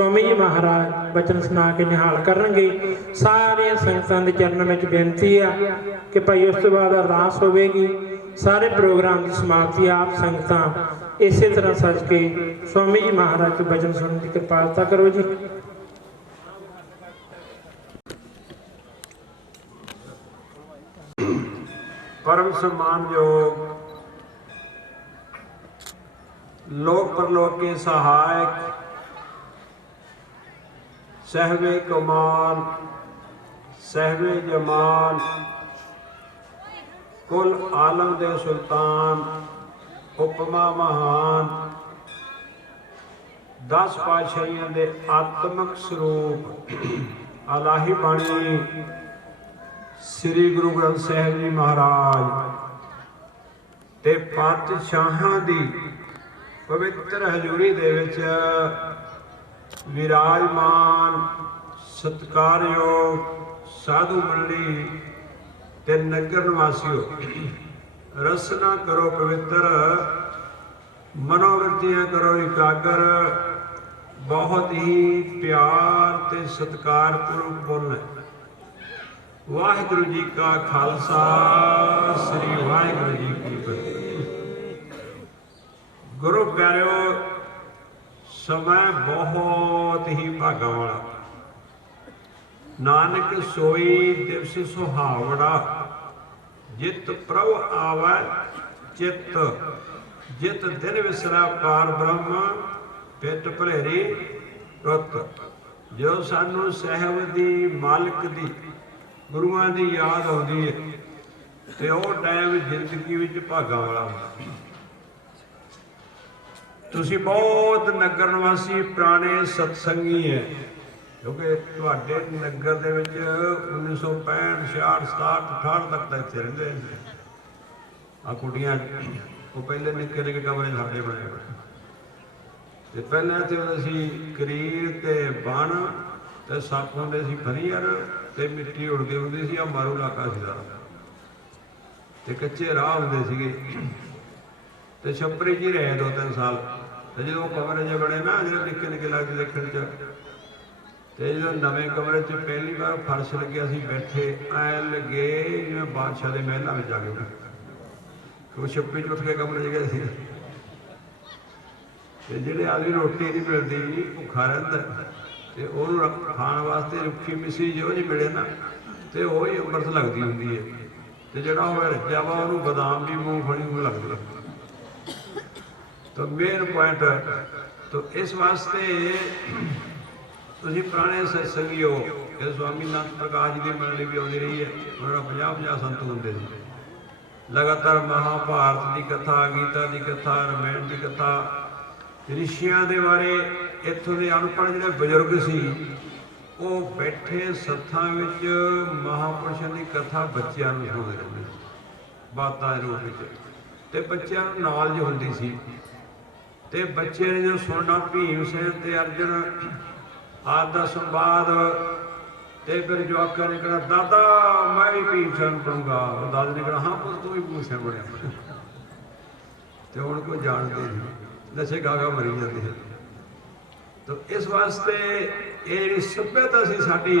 स्वामी जी महाराज बचन सुना के निहाल करनगे। सारे संगतां दे चरणों में बेनती है कि भाई उस तो बाद अरदास होगी। सारे प्रोग्राम की समाप्ति आप संगतां इस तरह सज के स्वामी जी महाराज के बचन सुनने की कृपालता करो जी। परम सम्मानयोग लोक परलोक के सहायक सहवे कमाल सहवे जमाल कुल आलम दे सुल्तान उपमा महान 10 पातशाहियों दे आत्मक स्वरूप अलाही बाणी श्री गुरु ग्रंथ साहिब जी महाराज ते पातशाहां दी पवित्र हजूरी दे विच विराजमान सत्कारयोग साधु मंडली ते नगर निवासियों रसना करो पवित्र मनोवृत्तियां करो एकागर। बहुत ही प्यार ते सत्कार पूर्वक बोलना। वाहिगुरु जी का खालसा श्री वाहिगुरु जी की फतेह। गुरु प्यारिओ समय बहुत ही भागा वाला। नानक सोई दिवस सुहावड़ा जित प्रभु आवै चित जित दिन विसरा पार ब्रह्म पिट भलेरी रुत। जो सानू साहिब दी मालिक दी गुरुआं दी याद आउंदी है ते ओह टाइम जिंदगी विच भागा वाला हुंदा। तुसीं बहुत नगर निवासी पुराने सत्संगी है क्योंकि तुहाडे नगर दे विच 1965 66 67 68 तक तो इत्थे रहिंदे ने। आ कुड़ियां वो पहले निक्के निक्के कमरे साडे बनाए होए ते पहले इत्थे हुंदे सी करीर ते बण ते सप्प हुंदे सी फरीअर ते मिट्टी उड़दी हुंदी सी। आ मारू इलाका सी सारा ते कच्चे राह हुंदे सीगे ते छप्परी जी रहे 2-3 साल। ते जो कमरे च बने ना जो निक्के निक्के लगते देखने तो जो नवे कमरे च पहली बार फर्श लगे असीं बैठे ऐ लगे जिवें बादशाह के महलों में जाके क्योंकि छप्पी च उठ के कमरे च गए थे। जिहड़े आदमी रोटी नहीं मिलती भुखा रहिंदा ते उहनूं खाण वास्ते रुखी मिसी जो जी मिले ना तो वह ही अमृत लगती हुंदी है। ते जिहड़ा होवे रज्जा वा उहनूं बदाम भी मूंगफली नूं लगदी। तो मेन पॉइंट तो इस वास्ते तुसीं पुराने सत्संगी हो। ये स्वामी नाथ प्रकाश जी की मंडली भी आती रही है। उन्होंने 50-50 संत होंगे लगातार महाभारत की कथा गीता की कथा रामायण की कथा ऋषियों के बारे इत्थों के अनपढ़ जो बजुर्ग सी वो बैठे सत्थां विच महापुरुषों की कथा बच्चों को सुणदे रहंदे बातां दे रूप विच ते बच्चों नूं नॉलेज हुंदी सी। ते बच्चे ने जो सुनना भीम सेन ते अर्जन आदि का संवाद ते फिर जवाका ने कहना दादा मैं भी भीम सेन बनूंगा। दादा ने कहना हाँ पुत तू भी भीम सेन बने। तो हुण कोई जानते नहीं नशे गा मरी जाते हैं। तो इस वास्ते ये सभ्यता सी साडी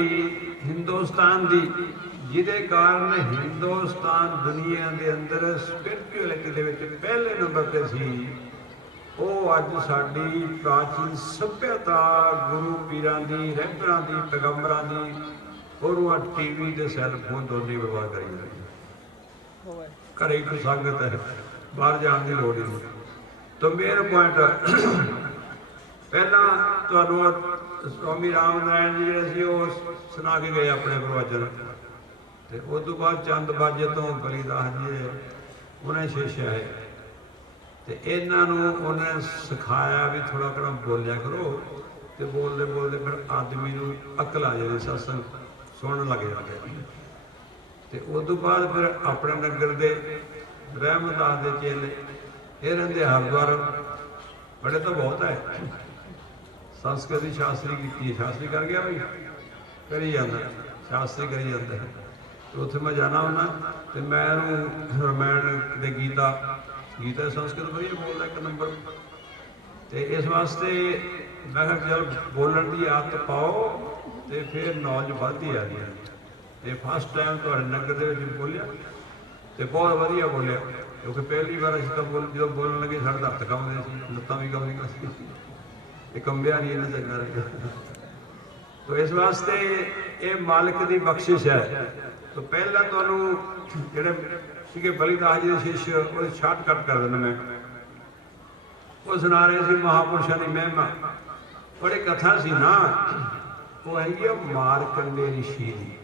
हिंदुस्तान की जिहदे कारण हिंदुस्तान दुनिया के अंदर स्पिरिचुअलिटी दे विच पहले नंबर पर सी। ਉਹ ਅੱਜ ਸਾਡੀ ਪ੍ਰਾਚੀਨ ਸੱਭਿਅਤਾ ਗੁਰੂ ਪੀਰਾਂ ਦੀ ਰਹਿਬਰਾਂ ਦੀ ਪੈਗੰਬਰਾਂ ਦੀ ਉਹਨੂੰ ਟੀਵੀ ਤੇ ਸੈੱਲ ਫੋਨ ਦੋਨੇ ਬਰਬਾਦ ਕਰੀ ਜਾਂਦੀ। ਘਰੇ ਇੱਕ ਸੰਗਤ ਹੈ ਬਾਹਰ ਜਾਣ ਦੀ ਲੋੜ ਹੀ ਨਹੀਂ। ਤਾਂ ਮੇਰਾ ਪੁਆਇੰਟ ਪਹਿਲਾਂ ਤੁਹਾਨੂੰ स्वामी राम नारायण जी ਜਿਹੜੇ ਸੀ ਉਹ ਸੁਣਾ ਕੇ ਗਏ ਆਪਣੇ ਪ੍ਰਵਚਨ ਤੇ ਉਸ ਤੋਂ ਬਾਅਦ ਚੰਦ ਬਾਜੇ ਤੋਂ ਬਲੀਦਾਸ ਜੀ ਉਹਨੇ ਸ਼ੇਸ਼ਿਆ ਹੈ ਤੇ ਇਹਨਾਂ ਨੂੰ ਉਹਨੇ ਸਿਖਾਇਆ ਵੀ ਥੋੜਾ ਘਣਾ ਬੋਲਿਆ ਕਰੋ ਤੇ ਬੋਲਦੇ ਬੋਲਦੇ ਫਿਰ ਆਦਮੀ ਨੂੰ ਅਕਲ ਆ ਜਾਂਦੀ ਸਤਸੰਗ ਸੁਣਨ ਲੱਗ ਜਾਂਦੇ ਤੇ ਉਸ ਤੋਂ ਬਾਅਦ ਫਿਰ ਆਪਣੇ ਨਗਰ ਦੇ ਰਹਿਮਦਾਸ ਦੇ ਚੇਲੇ ਇਹ ਰਹਿੰਦੇ ਹਰਦੁਆਰ बड़े तो बहुत है संस्कृत की शास्त्री की शास्त्री कर गया भाई करी जाता शास्त्री करी जाता है तो उत्थे मैं जाना होना तो मैं रामायण के गीता गीता संस्कृत भाई बोलता एक नंबर ਤੇ ਇਸ ਵਾਸਤੇ ਮੈਂ ਕਿਹਾ ਚਲ ਬੋਲਣ ਦੀ ਆਦਤ ਪਾਓ ਤੇ ਫਿਰ ਨੌਲੇਜ ਵੱਧਦੀ ਆ ਰਹੀ ਹੈ। ਤੇ ਫਸਟ ਟਾਈਮ ਤੁਹਾਡੇ ਨਗਰ ਦੇ ਵਿੱਚ ਬੋਲਿਆ ਤੇ ਬਹੁਤ ਵਧੀਆ ਬੋਲਿਆ, ਕਿਉਂਕਿ ਪਹਿਲੀ ਵਾਰ ਅਸੀਂ ਤਾਂ ਜਦੋਂ ਬੋਲਣ ਲੱਗੇ ਸਾਡੇ ਹੱਥ ਕੰਬਦੇ ਸੀ, ਲੱਤਾਂ ਵੀ ਕੰਬਦੀਆਂ ਸੀ, ਇਹ ਕੰਬਿਆ ਨਹੀਂ ਇਹਨਾਂ ਚੰਗਾ ਲੱਗਾ। ਤੋ ਇਸ ਵਾਸਤੇ ਇਹ ਮਾਲਕ ਦੀ ਬਖਸ਼ਿਸ਼ ਹੈ। ਤੋ ਪਹਿਲਾਂ ਤੁਹਾਨੂੰ ਜਿਹੜੇ ਸੀਗੇ ਬਲੀਦਾਸ ਜੀ ਦੇ ਸ਼ਿਸ਼ ਉਹਦੀ ਸ਼ਾਰਟਕਟ ਕਰ ਦਿੰਦਾ ਮੈਂ। ਉਹ ਸੁਣਾ ਰਹੇ ਸੀ ਮਹਾਂਪੁਰਸ਼ਾਂ ਦੀ ਮਹਿਮਾ, ਬੜੀ ਕਥਾ ਸੀ ਨਾ, ਉਹ ਹੈਗੀ ਆ ਮਾਰਕੰਡੇ ਰਿਸ਼ੀ ਦੀ।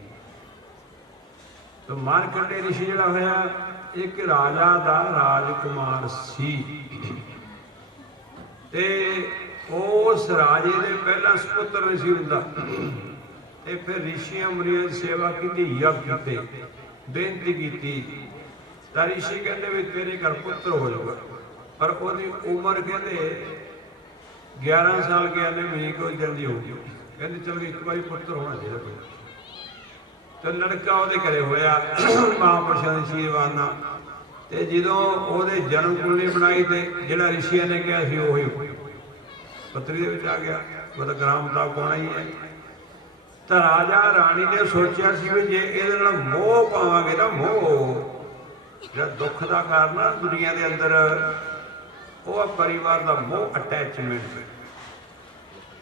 ਤੋ ਮਾਰਕੰਡੇ ਰਿਸ਼ੀ ਜਿਹੜਾ ਹੋਇਆ ਇੱਕ ਰਾਜਾ ਦਾ ਰਾਜਕੁਮਾਰ ਸੀ ਤੇ ਉਸ ਰਾਜੇ ਦੇ ਪਹਿਲਾਂ ਸੁਪੁੱਤਰ ਨਹੀਂ ਸੀ ਹੁੰਦਾ ਤੇ ਫਿਰ ਰਿਸ਼ੀਆਂ ਮੁਨੀਆਂ ਦੀ ਸੇਵਾ ਕੀਤੀ, ਯੱਗ ਕੀਤੇ, ਬੇਨਤੀ ਕੀਤੀ ਤਾਂ ਰਿਸ਼ੀ ਕਹਿੰਦੇ ਵੀ ਤੇਰੇ ਘਰ ਪੁੱਤਰ ਹੋ ਜਾਊਗਾ। ਪਰ ਉਹਦੀ ਉਮਰ ਕਹਿੰਦੇ 11 ਸਾਲ 11 ਮਹੀਨੇ ਕੋਲ ਜਲਦੀ ਹੋ ਗਈ। ਕਹਿੰਦੇ ਚਲ ਇੱਕ ਵਾਰੀ ਪੁੱਤਰ ਹੋਣਾ ਚਾਹੀਦਾ ਕੋਈ। ਤੇ ਲੜਕਾ ਉਹਦੇ ਘਰੇ ਹੋਇਆ ਮਹਾਂਪੁਰਸ਼ਾਂ ਦੇ ਆਸ਼ੀਰਵਾਦ ਨਾਲ। ਤੇ ਜਦੋਂ ਉਹਦੇ ਜਨਮ ਕੁੰਡਲੀ ਬਣਾਈ ਤੇ ਜਿਹੜਾ ਰਿਸ਼ੀਆਂ ਨੇ ਕਿਹਾ ਸੀ ਉਹੀ ਪੱਤਰੀ ਦੇ ਵਿੱਚ ਆ ਗਿਆ, ਉਹਦਾ ਗ੍ਰਾਮ ਮੁਤਾਬਕ ਹੋਣਾ ਹੀ ਹੈ। ਤਾਂ ਰਾਜਾ ਰਾਣੀ ਨੇ ਸੋਚਿਆ ਸੀ ਵੀ ਜੇ ਇਹਦੇ ਨਾਲ ਮੋਹ ਪਾਵਾਂਗੇ ਨਾ, ਮੋਹ ਜਿਹੜਾ ਦੁੱਖ ਦਾ ਕਾਰਨ ਆ ਦੁਨੀਆ ਦੇ ਅੰਦਰ, ਉਹ ਆ ਪਰਿਵਾਰ ਦਾ ਮੋਹ, ਅਟੈਚਮੈਂਟ,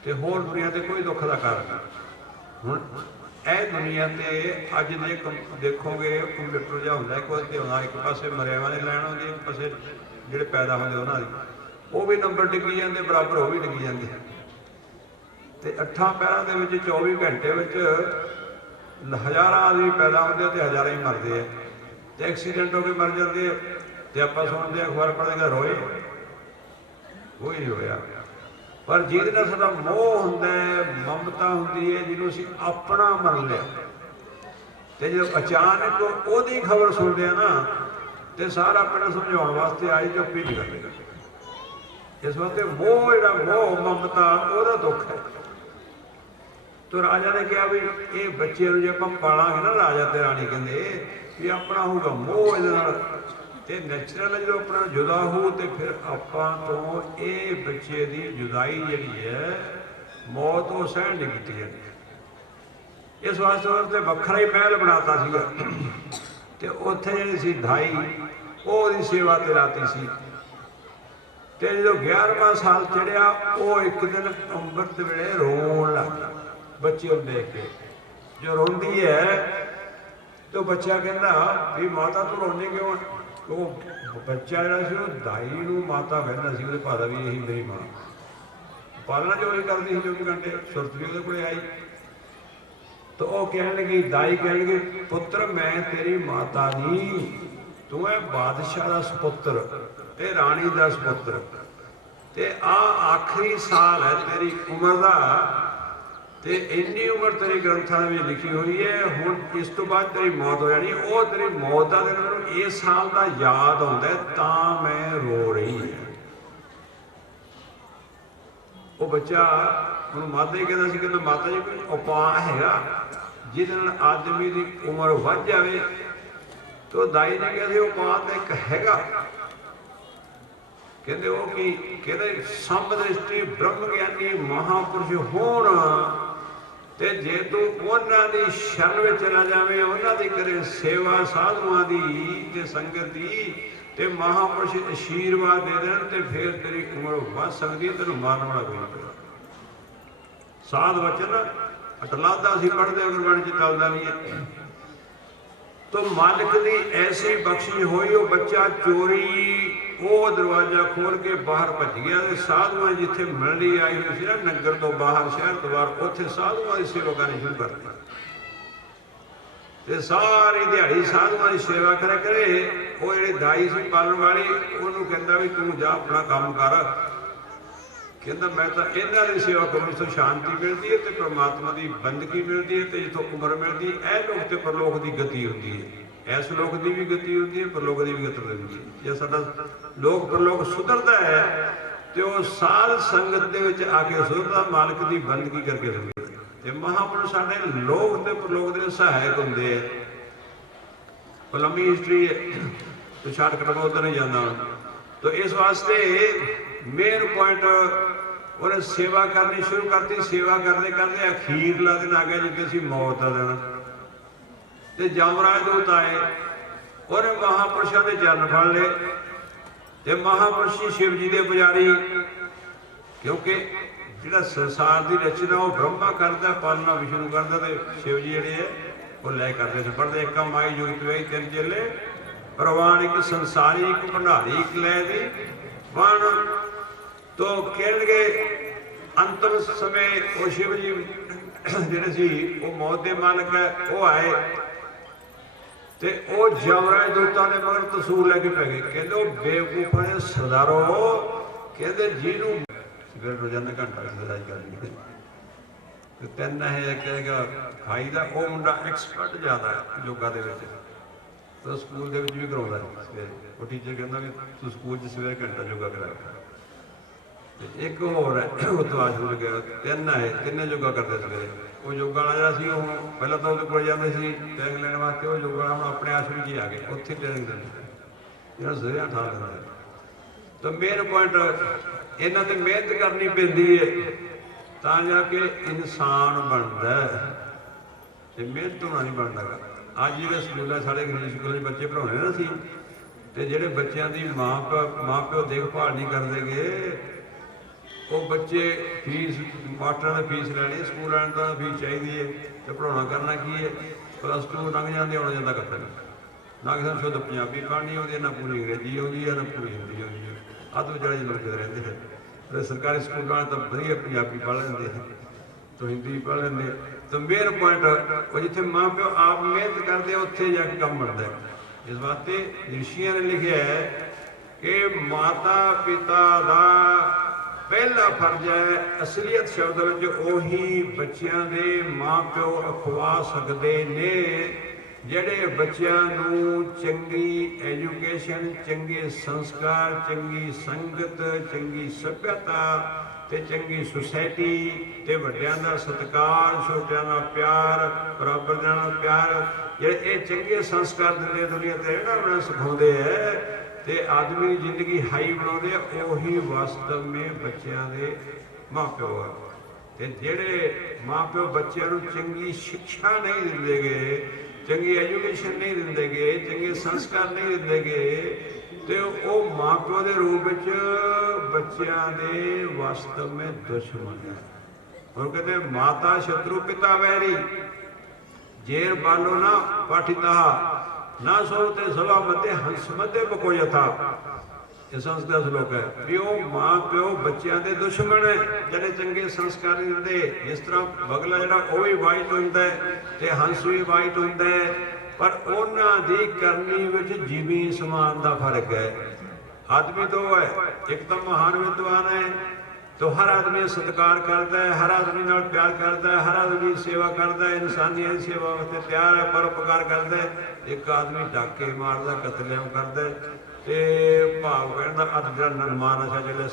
ਤੇ ਹੋਰ ਦੁਨੀਆ ਤੇ ਕੋਈ ਦੁੱਖ ਦਾ ਕਾਰਨ। ਹੁਣ ਇਹ ਦੁਨੀਆ ਤੇ ਅੱਜ ਦੇ ਦੇਖੋਗੇ ਕੰਪਿਊਟਰ ਜਿਹਾ ਹੁੰਦਾ, ਇੱਕ ਪਾਸੇ ਹੁੰਦਾ, ਇੱਕ ਪਾਸੇ ਮਰਿਆਵਾਂ ਦੇ ਲੈਣ ਹੁੰਦੀ, ਇੱਕ ਪਾਸੇ ਜਿਹੜੇ ਪੈਦਾ ਹੁੰਦੇ ਉਹਨਾਂ ਦੀ, ਉਹ ਵੀ ਨੰਬਰ ਡਿੱਗੀ ਜਾਂਦੇ, ਬਰਾਬਰ ਉਹ ਵੀ ਡਿੱਗੀ ਜਾਂਦੇ। ਤੇ 8 ਪਹਿਰਾਂ ਦੇ ਵਿੱਚ 24 ਘੰਟੇ ਵਿੱਚ ਹਜ਼ਾਰਾਂ ਆਦਮੀ ਪੈਦਾ ਹੁੰਦੇ ਤੇ ਹਜ਼ਾਰਾਂ ਹੀ ਮਰਦੇ ਆ, ਤੇ ਐਕਸੀਡੈਂਟ ਹੋ ਕੇ ਮਰ ਜਾਂਦੇ ਆ। ਤੇ ਆਪਾਂ ਸੁਣਦੇ ਆ, ਅਖਬਾਰ ਪੜ੍ਹਦੇ ਰੋਏ, ਕੋਈ ਨਹੀਂ ਹੋਇਆ। ਪਰ ਜਿਹਦੇ ਨਾਲ ਸਾਡਾ ਮੋਹ ਹੁੰਦਾ ਹੈ, ਮਮਤਾ ਹੁੰਦੀ ਹੈ, ਜਿਹਨੂੰ ਅਸੀਂ ਆਪਣਾ ਮੰਨ ਲਿਆ, ਤੇ ਜਦੋਂ ਅਚਾਨਕ ਉਹਦੀ ਖਬਰ ਸੁਣਦੇ ਆ ਨਾ, ਤੇ ਸਾਰਾ ਪਿੰਡ ਸਮਝਾਉਣ ਵਾਸਤੇ ਆਈ ਚੁੱਪ ਹੀ ਨਹੀਂ ਕਰਦੇ। ਇਸ ਵਾਸਤੇ ਮੋਹ, ਜਿਹੜਾ ਮੋਹ ਮਮਤਾ, ਉਹਦਾ ਦੁੱਖ ਹੈ। ਤੋ ਰਾਜਾ ਨੇ ਕਿਹਾ ਵੀ ਇਹ ਬੱਚੇ ਨੂੰ ਜੇ ਆਪਾਂ ਪਾਲਾਂਗੇ ਨਾ, ਰਾਜਾ ਤੇ ਰਾਣੀ ਕਹਿੰਦੇ ਵੀ ਆਪਣਾ ਹੋਊਗਾ ਮੋਹ ਇਹਦੇ ਨਾਲ, ਤੇ ਨੈਚੁਰਲ ਜਦੋਂ ਆਪਣਾ ਜੁਦਾ ਹੋ ਤੇ ਫਿਰ ਆਪਾਂ ਤੋਂ ਇਹ ਬੱਚੇ ਦੀ ਜੁਦਾਈ ਜਿਹੜੀ ਹੈ, ਮੌਤ ਉਹ ਸਹਿਣ ਨਹੀਂ ਕੀਤੀ ਜਾਂਦੀ। ਇਸ ਵਾਸਤੇ ਉਹਦੇ ਵੱਖਰਾ ਹੀ ਪਹਿਲ ਬਣਾਤਾ ਸੀਗਾ। ਤੇ ਉੱਥੇ ਜਿਹੜੀ ਸੀ ਢਾਈ, ਉਹ ਉਹਦੀ ਸੇਵਾ ਤੇ ਲਾਤੀ ਸੀ। ਤੇ ਜਦੋਂ 11ਵਾਂ ਸਾਲ ਚੜਿਆ, ਉਹ ਇੱਕ ਦਿਨ ਅੰਮ੍ਰਿਤ ਵੇਲੇ ਰੋਣ ਲੱਗ ਗਿਆ ਬੱਚੇ ਨੂੰ ਦੇਖ ਕੇ। ਜੋ ਰੋਂਦੀ ਹੈ ਤੇ ਬੱਚਾ ਕਹਿੰਦਾ ਵੀ ਮਾਤਾ ਤੂੰ ਰੋਂਦੀ ਕਿਉਂ? ਉਹ ਬੱਚਾ ਜਿਹੜਾ ਸੀ ਉਹ ਦਾਈ ਨੂੰ ਮਾਤਾ ਕਹਿੰਦਾ ਸੀ, ਉਹਦੇ ਭਾਦਾ ਵੀ ਇਹੀ ਮੇਰੀ ਮਾਂ, ਪਾਲਣਾ ਜੋ ਹੀ ਕਰਦੀ ਸੀ 24 ਘੰਟੇ, ਸੁਰਤ ਵੀ ਉਹਦੇ ਕੋਲੇ ਆਈ। ਤਾਂ ਉਹ ਕਹਿਣ ਲੱਗੀ, ਦਾਈ ਕਹਿਣ ਲੱਗੀ, ਪੁੱਤਰ ਮੈਂ ਤੇਰੀ ਮਾਤਾ ਨਹੀਂ, ਤੂੰ ਹੈ ਬਾਦਸ਼ਾਹ ਦਾ ਸੁਪੁੱਤਰ ਤੇ ਰਾਣੀ ਦਾ ਸੁਪੁੱਤਰ, ਤੇ ਆਖਰੀ ਸਾਲ ਹੈ ਤੇਰੀ ਉਮਰ ਦਾ, ਤੇ ਇੰਨੀ ਉਮਰ ਤੇਰੀ ਗ੍ਰੰਥਾਂ ਵਿੱਚ ਲਿਖੀ ਹੋਈ ਹੈ, ਹੁਣ ਇਸ ਤੋਂ ਬਾਅਦ ਤੇਰੀ ਮੌਤ ਹੋ ਜਾਣੀ। ਉਹ ਤੇਰੀ ਮੌਤ ਦਾ ਦਿਨ ਮੈਨੂੰ ਇਸ ਸਾਲ ਦਾ ਯਾਦ ਆਉਂਦਾ ਤਾਂ ਮੈਂ ਰੋ ਰਹੀ ਹਾਂ। ਉਹ ਬੱਚਾ ਹੁਣ ਮਾਤਾ ਹੀ ਕਹਿੰਦਾ ਸੀ, ਕਹਿੰਦਾ ਮਾਤਾ ਜੀ ਕੋਈ ਉਪਾਅ ਹੈਗਾ ਜਿਹਦੇ ਨਾਲ ਆਦਮੀ ਦੀ ਉਮਰ ਵੱਧ ਜਾਵੇ? ਤੇ ਉਹ ਦਾਈ ਨੇ ਕਿਹਾ ਸੀ ਉਪਾਅ ਤਾਂ ਇੱਕ ਹੈਗਾ। ਕਹਿੰਦੇ ਉਹ ਕੀ? ਕਹਿੰਦੇ ਸੰਬਦ੍ਰਿਸ਼ਟੀ ਬ੍ਰਹਮ ਗਿਆਨੀ ਮਹਾਂਪੁਰਸ਼ ਹੋਣ, ਤੇ ਜੇ ਤੂੰ ਉਹਨਾਂ ਦੀ ਸ਼ਰਨ ਵਿੱਚ ਚਲਾ ਜਾਵੇਂ, ਉਹਨਾਂ ਦੀ ਕਰੇ ਸੇਵਾ ਸਾਧੂਆਂ ਦੀ ਤੇ ਸੰਗਤ ਦੀ, ਤੇ ਮਹਾਂਪੁਰਸ਼ ਆਸ਼ੀਰਵਾਦ ਦੇ ਦੇਣ, ਤੇ ਫਿਰ ਤੇਰੀ ਉਮਰ ਵੱਧ ਸਕਦੀ ਹੈ, ਤੈਨੂੰ ਮਾਰਨ ਵਾਲਾ ਕੋਈ ਨਹੀਂ। ਸਾਧ ਵਚਨ ਅਟਲਾਦਾ ਸੀ ਪੜ੍ਹਦੇ, ਗੁਰਬਾਣੀ ਚ ਚੱਲਦਾ ਨਹੀਂ ਹੈ। ਤੋ ਮਾਲਕ ਦੀ ਐਸੀ ਬਖਸ਼ਿਸ਼ ਹੋਈ, ਉਹ ਬੱਚਾ ਚੋਰੀ ਉਹ ਦਰਵਾਜ਼ਾ ਖੋਲ ਕੇ ਬਾਹਰ ਭੱਜ ਗਿਆ। ਤੇ ਸਾਧੂਆਂ ਜਿੱਥੇ ਮਿਲਣੀ ਆਈ ਹੋਈ ਸੀ ਨਾ, ਨਗਰ ਤੋਂ ਬਾਹਰ, ਸ਼ਹਿਰ ਤੋਂ ਬਾਹਰ, ਉੱਥੇ ਸਾਧੂਆਂ ਦੀ ਸੇਵਾ ਕਰਨੀ ਸ਼ੁਰੂ ਕਰ ਦਿੱਤੀ। ਤੇ ਸਾਰੀ ਦਿਹਾੜੀ ਸਾਧੂਆਂ ਦੀ ਸੇਵਾ ਕਰੇ ਕਰੇ। ਉਹ ਜਿਹੜੀ ਦਾਈ ਸੀ ਪਾਲਣ ਵਾਲੀ, ਉਹਨੂੰ ਕਹਿੰਦਾ ਵੀ ਤੂੰ ਜਾ ਆਪਣਾ ਕੰਮ ਕਰ। ਕਹਿੰਦਾ ਮੈਂ ਤਾਂ ਇਹਨਾਂ ਦੀ ਸੇਵਾ ਕਰਨ ਤੋਂ ਸ਼ਾਂਤੀ ਮਿਲਦੀ ਹੈ, ਤੇ ਪ੍ਰਮਾਤਮਾ ਦੀ ਬੰਦਗੀ ਮਿਲਦੀ ਹੈ, ਤੇ ਜਿੱਥੋਂ ਉਮਰ ਮਿਲਦੀ ਹੈ। ਇਹ ਲੋਕ ਤੇ ਪਰਲੋਕ ਦੀ ਗਤੀ ਹੁੰਦੀ ਹੈ, ਇਸ ਲੋਕ ਦੀ ਵੀ ਗਤੀ ਹੁੰਦੀ ਹੈ, ਪਰਲੋਕ ਦੀ ਵੀ ਗਤੀ ਹੁੰਦੀ ਹੈ। ਜੇ ਸਾਡਾ ਲੋਕ ਪਰਲੋਕ ਸੁਧਰਦਾ ਹੈ, ਤੇ ਉਹ ਸਾਧ ਸੰਗਤ ਦੇ ਵਿੱਚ ਆ ਕੇ ਸੁਧਰਦਾ, ਮਾਲਕ ਦੀ ਬੰਦਗੀ ਕਰਕੇ ਸੁਧਰਦਾ। ਤੇ ਮਹਾਂਪੁਰਸ਼ ਸਾਡੇ ਲੋਕ ਤੇ ਪਰਲੋਕ ਦੇ ਸਹਾਇਕ ਹੁੰਦੇ ਆ। ਲੰਬੀ ਹਿਸਟਰੀ ਹੈ, ਤੇ ਸ਼ਾਰਟਕਟ ਮੈਂ ਉੱਧਰ ਨਹੀਂ ਜਾਂਦਾ। तो इस वास्ते मेन पॉइंट उन्हें सेवा करनी शुरू करती। सेवा करते करते अखीरला दिन आ गया जिसे असीं मौत का दिन, तो जमराज दूत आए, उन्हें महापुरुषों के चरण फड़ ले। तो महापुरुषी शिव जी के पुजारी, क्योंकि जिहड़ा संसार की रचना वो ब्रह्मा करता, पालना विष्णु करता, तो शिव जी जिहड़े है वो लै करते थे। पढ़ते एक माई जुगत वे तिन चेले, प्रवान एक संसारी एक भंडारी एक लै दी वन। तो कहणगे अंतिम समय वो शिव जी जिहड़े सी वो मौत के मालक है, वो आए ते वो जमराज दूतां ने मगर तसूर लैके पै गए। कहते वो बेवकूफा ने सरदारो, कहते जिन्हों फिर रोजाना घंटा एक्सरसाइज करनी है। तीन है कहेगा खाई का, वो मुंडा एक्सपर्ट ज़्यादा है योगा के, तो स्कूल के भी करवाता है सवेरे। वो टीचर कहता भी तू स्कूल सवेरे घंटा योगा कराया। एक होर है वो तो आशुर गया, तीन है तिने योगा करते सवेरे। वो योगा वाला जरा पहले तो वो जाते ट्रेनिंग लेने वास्ते, वो योगा हम अपने आश्रम जी आ गए, उत्थे ट्रेनिंग देते जो सवेरे ठा देंगे। तो मेन पॉइंट इन्हों पर मेहनत करनी पैंदी है तां जाके इंसान बनता है, तो मेहनत होना नहीं बनता। अज जो स्कूल है साढ़े अंग्रेजी स्कूल बच्चे पढ़ाने ना सी, तो जोड़े बच्चों की माँ प्यो देखभाल नहीं करते गए, वो बच्चे फीस मास्टर ने फीस लैनी, स्कूल वाले तो फीस चाहिए है, तो पढ़ाना करना की है। प्लस टू लंघ जाते आना जाता कत्ता ना किसी शुद्ध पंजाबी पढ़नी आती, ना पूरी अंग्रेजी आती है, ना पूरी हिंदी आती है। अध विचारे लोग रहते हैं, तो सरकारी स्कूल वाले तो वधिया पंजाबी पढ़ लेंगे, तो हिंदी पढ़ लेंगे। तो मेन पॉइंट वो जिथे माँ प्यो आप मेहनत करते उत्थे जाके काम बनता है। इस वास्ते ऋषियों ने लिखा है कि माता पिता का पहला फर्ज है असलीयत शब्द में उही बच्चों के माँ प्यो अखवा सकते ने ਜਿਹੜੇ ਬੱਚਿਆਂ ਨੂੰ ਚੰਗੀ ਐਜੂਕੇਸ਼ਨ, ਚੰਗੇ ਸੰਸਕਾਰ, ਚੰਗੀ ਸੰਗਤ, ਚੰਗੀ ਸੱਭਿਅਤਾ ਤੇ ਚੰਗੀ ਸੁਸਾਇਟੀ ਤੇ ਵੱਡਿਆਂ ਦਾ ਸਤਿਕਾਰ, ਛੋਟਿਆਂ ਦਾ ਪਿਆਰ, ਬਰਾਬਰਦਿਆਂ ਨਾਲ ਪਿਆਰ, ਜਿਹੜੇ ਇਹ ਚੰਗੇ ਸੰਸਕਾਰ ਦਿੰਦੇ ਦੁਨੀਆ ਤੇ ਇਹਨਾਂ ਨੂੰ ਸਿਖਾਉਂਦੇ ਹੈ ਤੇ ਆਦਮੀ ਦੀ ਜ਼ਿੰਦਗੀ ਹਾਈ ਬਣਾਉਂਦੇ ਆ, ਉਹੀ ਵਾਸਤਵ ਵਿੱਚ ਬੱਚਿਆਂ ਦੇ ਮਾਪਿਓ ਆ। ਤੇ ਜਿਹੜੇ ਮਾਪਿਓ ਬੱਚਿਆਂ ਨੂੰ ਚੰਗੀ ਸਿੱਖਿਆ ਨਹੀਂ ਦਿੰਦੇ ਗਏ, चंगी एजुकेशन नहीं देंगे गए, चंगे संस्कार नहीं देंगे गए, तो वो माँ प्यो के रूप बच्चों के वास्तव में दुश्मन है। और कहते माता शत्रु पिता वैरी, जेर बालो ना पाठिता ना सोते सभा मते हंस मते बको यथा। ये संस्कृत श्लोक है भी वो माँ प्यो बच्चों के दुश्मन है जड़े चंगे संस्कार नहीं देते। जिस तरह बगला जरा वो भी वाइट होता है तो हंस भी वाइट होता है, पर उन्होंने करनी विच जीवी समान का फर्क है। आदमी तो है एक तो महान विद्वान है, तो हर आदमी सत्कार करता है, हर आदमी नाल प्यार करता है, हर आदमी सेवा करता है, इंसानियत सेवा वास्ते तैयार है, परोपकार करता है। एक आदमी डाके मारदा, कतलेआम करता है, तो भाव कहना अज जरा नरमा नशा चलिया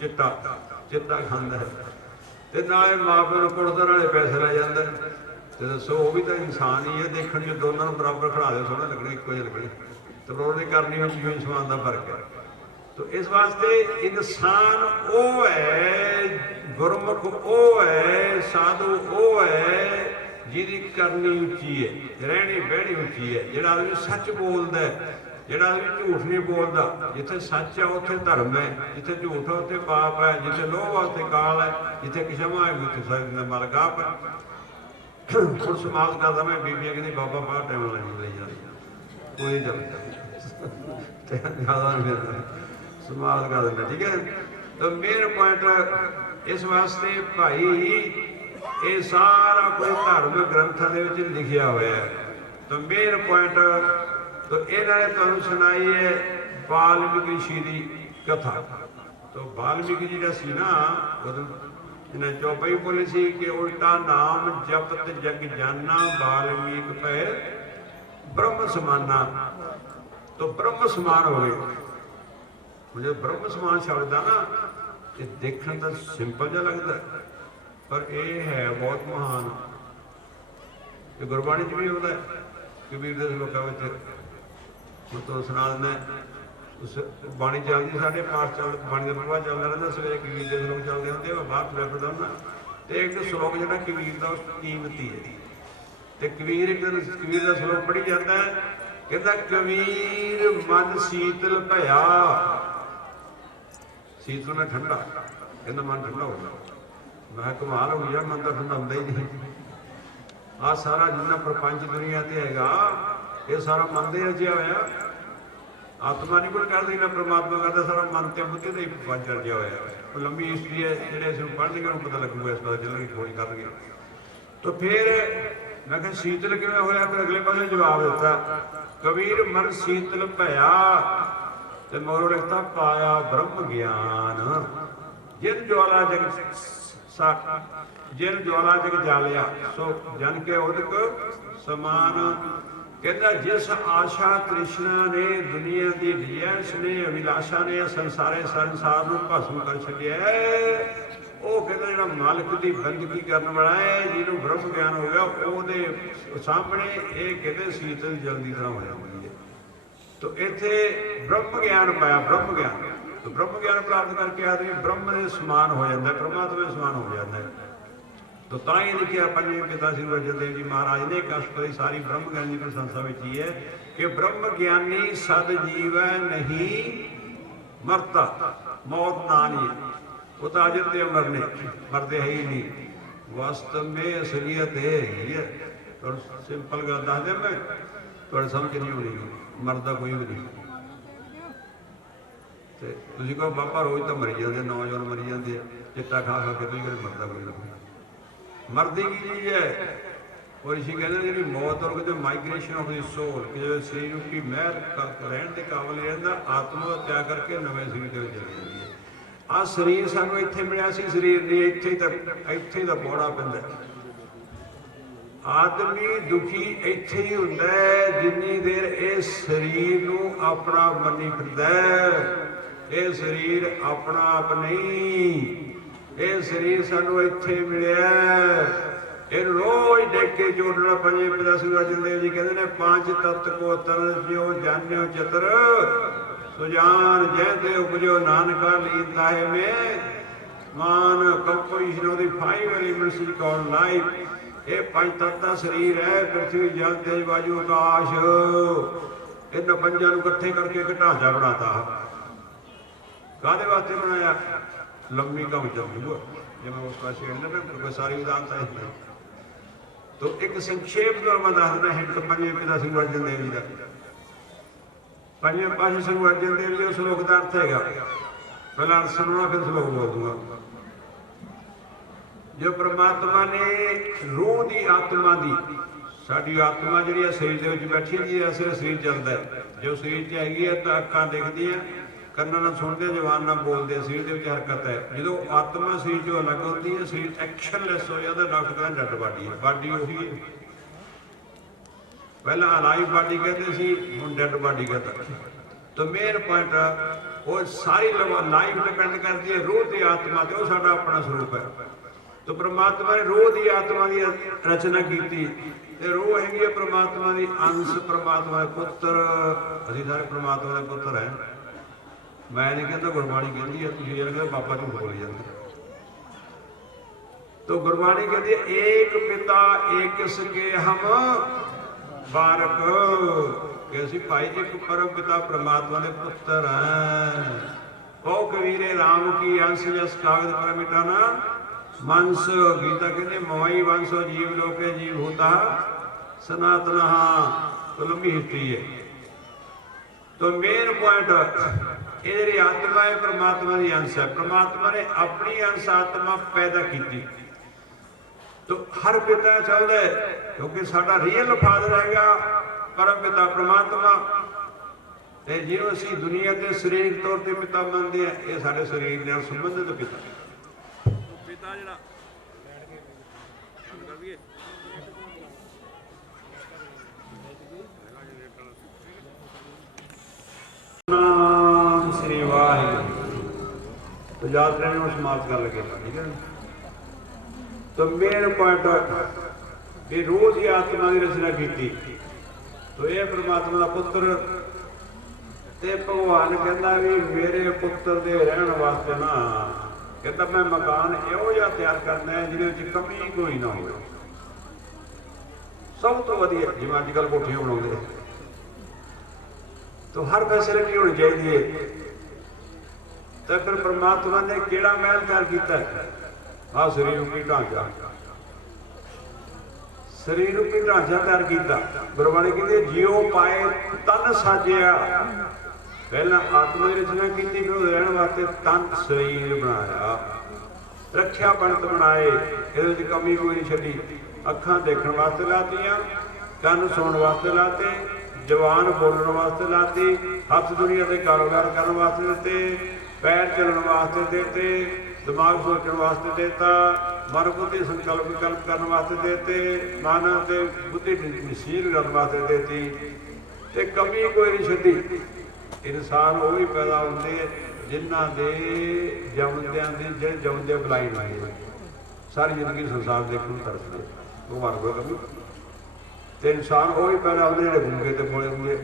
चिट्टा चिट्टा खांदा है, तो नाले माँ प्यो नूं कुटदा, नाले पैसे लै जांदा। तो दसो वो भी तो इंसान ही है, देखने च दोनों बराबर खड़ा दे सोहने लगने, इक्को जिहे लगने, तो रोड की करनी में जीवन समान का फर्क है। तो इस वास्ते इंसान वो है, गुरमुख वो है, साधु वो है जिहदी करनी उच्ची है, रहनी बहनी उच्ची है, जिहड़ा आदमी सच बोलदा है, जिहड़ा आदमी झूठ नहीं बोलता। जिथे सच है उत्थे धर्म है, जिथे झूठ है उत्थे पाप है, जिथे लोभ है उत्थे काल है, जिथे क्षमा है उत्थे सारी का मालक आप है। हुण समाज करदा मैं बीबियां कहंदी बाबा बाहर टाइम लई जा कोई चलता ज़्यादा नहीं मिलता, समाज कर दिंदा। ठीक है, तो मेन पॉइंट इस वास्ते भाई ये सारा कोई धर्म ग्रंथां दे विच लिखिया होया है। तो मेन पॉइंट तो इन्होंने तुहानूं सुनाई है वाल्मीकि ऋषि की कथा। तो वाल्मीकि जी का सी ना इन्हें चौपाई बोली सी कि उल्टा नाम जपत जग जाना, वाल्मीकि पे ब्रह्म समाना। तो ब्रह्म समान हो गए। मुझे ब्रह्म समान शब्द है ना, ये देखने तो सिंपल जहा लगता है, पर यह है बहुत महान। ये गुरबाणी च भी होता है, कबीर के श्लोकां विच तो सुना देना उस बाणी चलती साढ़े पाठ चल बाणी का प्रभाव चलता रहता सवेरे कबीर के श्लोक चलते होंगे मैं बाहर तुरया फिरदा हुंदा तो एक श्लोक जो कबीर का कीमती है तो कबीर एक दिन कबीर का श्लोक पढ़ी जाता है कहता कबीर मन शीतल भया शीतल में ठंडा कहता मन ठंडा हो गया मैं कमाल हो गया मन तो ठंडा होंगे ही नहीं आ सारा जिन्ना प्रपंच दुनिया से हैगा ये सारा मन दे रचिया होया आत्मा नहीं कोई करती ना परमात्मा करता सारा मन ते बुद्धि का ही प्रपंच रचिया होया लंबी हिस्ट्री है जो असं पढ़ लेंगे पता लगूगा इस पता चलेगी खोज करेंगे तो फिर मैं कहा शीतल किवें होया फिर अगले पासे जवाब दिता कबीर मन शीतल भया ते मगरों लिखता पाया ब्रह्म ज्ञान जिन ज्वाला जग जिन ज्वाला जग जालिया सो जन के उदक समान कहता जिस आशा तृष्णा ने दुनिया की डिजायर्स ने अभिलाषा ने संसारे संसार को भस्म कर छड़िया वो कहता जो मालिक की बंदगी करने वाला है जिन्होंने ब्रह्म ज्ञान हो गया वो सामने ये कहते शीतल जल की तरह हो जाती है तो इत्थे ब्रह्म ज्ञान पाया ब्रह्म ज्ञान तो ब्रह्म ज्ञान प्राप्त करके आदमी ब्रह्म के समान हो जाता है परमात्मा के समान हो जाता है तो ताई लिखिया पंजवें पिता श्री अर्जन देव जी महाराज ने कष्टपदी सारी ब्रह्म ज्ञान की प्रशंसा में की है कि ब्रह्म ज्ञानी सद जीव नहीं मरता मौत ना नहीं वो तो अजरते मरने मरते है ही नहीं वास्तव में असलियत है ही है और सिंपल गल दस दे मैं थोड़ी समझ नहीं होनी मरदा कोई भी नहीं तुम कहो बाबा रोज तो मरी जाते नौजवान मरी जाते चिट्टा खा खा के तुम कभी मरदा कोई नहीं मरदी की चीज है और इसी कहते जी मौत और जो माइग्रेशन ऑफ द सोल कि जो शरीर की महर रहने के काबिल रहता आत्मा का त्याग करके नवे शरीर के चली जाती है आ शरीर सानू इत्थे मिलिया सी शरीर नहीं इत्थे तो बौड़ा पैंदा आदमी दुखी इत्थे ही हुंदा है जिन्नी देर इस शरीर नू अपना मनी फिरदा ये शरीर अपना आप नहीं ये शरीर सानू इत्थे मिलिया इन रोज देख के जोड़ना पंजे पिता श्री अर्जन देव जी कहते हैं पांच तत्व को तरल जियो जान्यो चतर सुजान जयते उपजो नानका लीता है में मान composition of the 5 elements is called life ये पंच तत्व का शरीर है पृथ्वी जल तेज वायु आकाश इन पंजा नूं इकट्ठे करके एक ढांचा बनाता काहदे वास्ते बनाया लंबी कम चलूगा जब मैं उस पास कोई सारी उदाहरणता है तो एक संक्षेप जो मैं दस देना हिंट पंजे पिता श्री अर्जन देव जी का पंजे पातशाह श्री अर्जन देव जी श्लोक का अर्थ है पहला अर्थ सुनना फिर श्लोक बोल दूंगा जो परमात्मा ने रूह की आत्मा की साड़ी आत्मा जी शरीर के बैठी जी असर शरीर चलता है जो शरीर च हैगी है तो अक्खां दिखदी कन्ना ना सुनते जवान ना बोलते शरीर के हरकत है जो आत्मा शरीर जो अलग होती है शरीर एक्शनलैस हो जाता डॉक्टर कहते डेड बॉडी है बॉडी उही है पहला अलाइव बॉडी कहते सी हुण डेड बॉडी कहता तो मेन पॉइंट वो सारी लाइफ डिपेंड करती है रूह की आत्मा ते वो साडा अपना स्वरूप है तो परमात्मा ने रूह की आत्मा की रचना की रूह है परमात्मा की अंश परमात्मा के पुत्र असीं सारे परमात्मा के पुत्र हैं मैं नहीं कहता गुरबाणी कहती है तुम कहते बाबा झूठ बोली जाते तो गुरबाणी कहती है एक पिता एक सके हम बारक कैसी भाई एक परम पिता परमात्मा के पुत्र हैं ओ कबीरे राम की अंश जस कागज पर मिटाना मंस गीता कहते मोई वंशो जीव लोके जीव होता सनातन तो लंबी हिस्ट्री है तो मेन पॉइंट ये जी आत्मा है परमात्मा की अंश है परमात्मा ने अपनी अंश आत्मा पैदा की तो हर पिता चाहता है क्योंकि साडा रियल फादर हैगा परम पिता परमात्मा जिन्हों असीं दुनिया के शरीरिक तौर पर पिता मानते हैं ये साडे शरीर नाल संबंधित पिता पिता जिहड़ा नाम श्री वाहिगुरू तो याद रहने में समाप्त कर लगे ठीक है तो मेन पॉइंट भी रूह की आत्मा की रचना की तो यह परमात्मा का पुत्र ਤੇ ਭਗਵਾਨ ਕਹਿੰਦਾ ਵੀ ਮੇਰੇ ਪੁੱਤਰ ਦੇ ਰਹਿਣ ਵਾਸਤੇ ਨਾ, ਕਹਿੰਦਾ ਮੈਂ ਮਕਾਨ ਇਹੋ ਜਿਹਾ ਤਿਆਰ ਕਰਨਾ ਹੈ ਜਿਹਦੇ ਵਿੱਚ ਕਮੀ ਕੋਈ ਨਾ ਹੋਵੇ। ਸਭ ਤੋਂ ਵਧੀਆ ਜਿਵੇਂ ਅੱਜ ਕੱਲ੍ਹ ਕੋਠੀਆਂ ਬਣਾਉਂਦੇ ਤਾਂ ਹਰ ਫੈਸਿਲਿਟੀ ਹੋਣੀ ਚਾਹੀਦੀ ਹੈ। ਤਾਂ ਫਿਰ ਪਰਮਾਤਮਾ ਨੇ ਕਿਹੜਾ ਮਹਿਲ ਤਿਆਰ ਕੀਤਾ? ਆਹ ਸਰੀਰ ਰੂਪੀ ਢਾਂਚਾ, ਸਰੀਰ ਰੂਪੀ ਢਾਂਚਾ ਤਿਆਰ ਕੀਤਾ। ਗੁਰਬਾਣੀ ਕਹਿੰਦੀ ਜਿਉ ਪਾਏ ਤਨ ਸਾਜਿਆ। ਪਹਿਲਾਂ ਆਤਮਾ ਦੀ ਰਚਨਾ ਕੀਤੀ, ਫਿਰ ਉਹ ਰਹਿਣ ਵਾਸਤੇ ਤਨ ਸਰੀਰ ਬਣਾਇਆ, ਰੱਖਿਆ ਬਣਤ ਬਣਾਏ, ਇਹਦੇ ਵਿੱਚ ਕਮੀ ਕੋਈ ਨਹੀਂ ਛੱਡੀ। ਅੱਖਾਂ ਦੇਖਣ ਵਾਸਤੇ ਲਾਤੀਆਂ, ਕੰਨ ਸੁਣਨ ਵਾਸਤੇ ਲਾਤੇ, ਜ਼ੁਬਾਨ ਬੋਲਣ ਵਾਸਤੇ ਲਾਤੀ, ਹੱਥ ਦੁਨੀਆ ਤੇ ਕਾਰੋਬਾਰ ਕਰਨ ਵਾਸਤੇ ਦਿੱਤੇ, ਪੈਰ ਚੱਲਣ ਵਾਸਤੇ ਦਿੱਤੇ, ਦਿਮਾਗ ਸੋਚਣ ਵਾਸਤੇ ਦਿੱਤਾ, ਮਨ ਬੁੱਧੀ ਸੰਕਲਪ ਵਿਕਲਪ ਕਰਨ ਵਾਸਤੇ ਦਿੱਤੇ, ਮਨ ਤੇ ਬੁੱਧੀ ਨਸ਼ੀਲ ਕਰਨ ਵਾਸਤੇ ਦਿੱਤੀ, ਤੇ ਕਮੀ ਕੋਈ ਨਹੀਂ ਛੱਡੀ। ਇਨਸਾਨ ਉਹ ਵੀ ਪੈਦਾ ਹੁੰਦੇ ਜਿਨ੍ਹਾਂ ਦੇ ਜੰਮਦਿਆਂ ਦੀ ਜਿਹੜੇ ਜੰਮਦੇ ਬਲਾਈ ਹੋਏ, ਸਾਰੀ ਜ਼ਿੰਦਗੀ ਸੰਸਾਰ ਦੇਖਣ ਨੂੰ ਤਰਸਦੇ, ਉਹ ਮਰ ਗਏ ਕਮੀ। ਤੇ ਇਨਸਾਨ ਉਹ ਵੀ ਪੈਦਾ ਹੁੰਦੇ ਜਿਹੜੇ ਗੂੰਗੇ ਤੇ ਬੋਲੇ ਹੁੰਦੇ।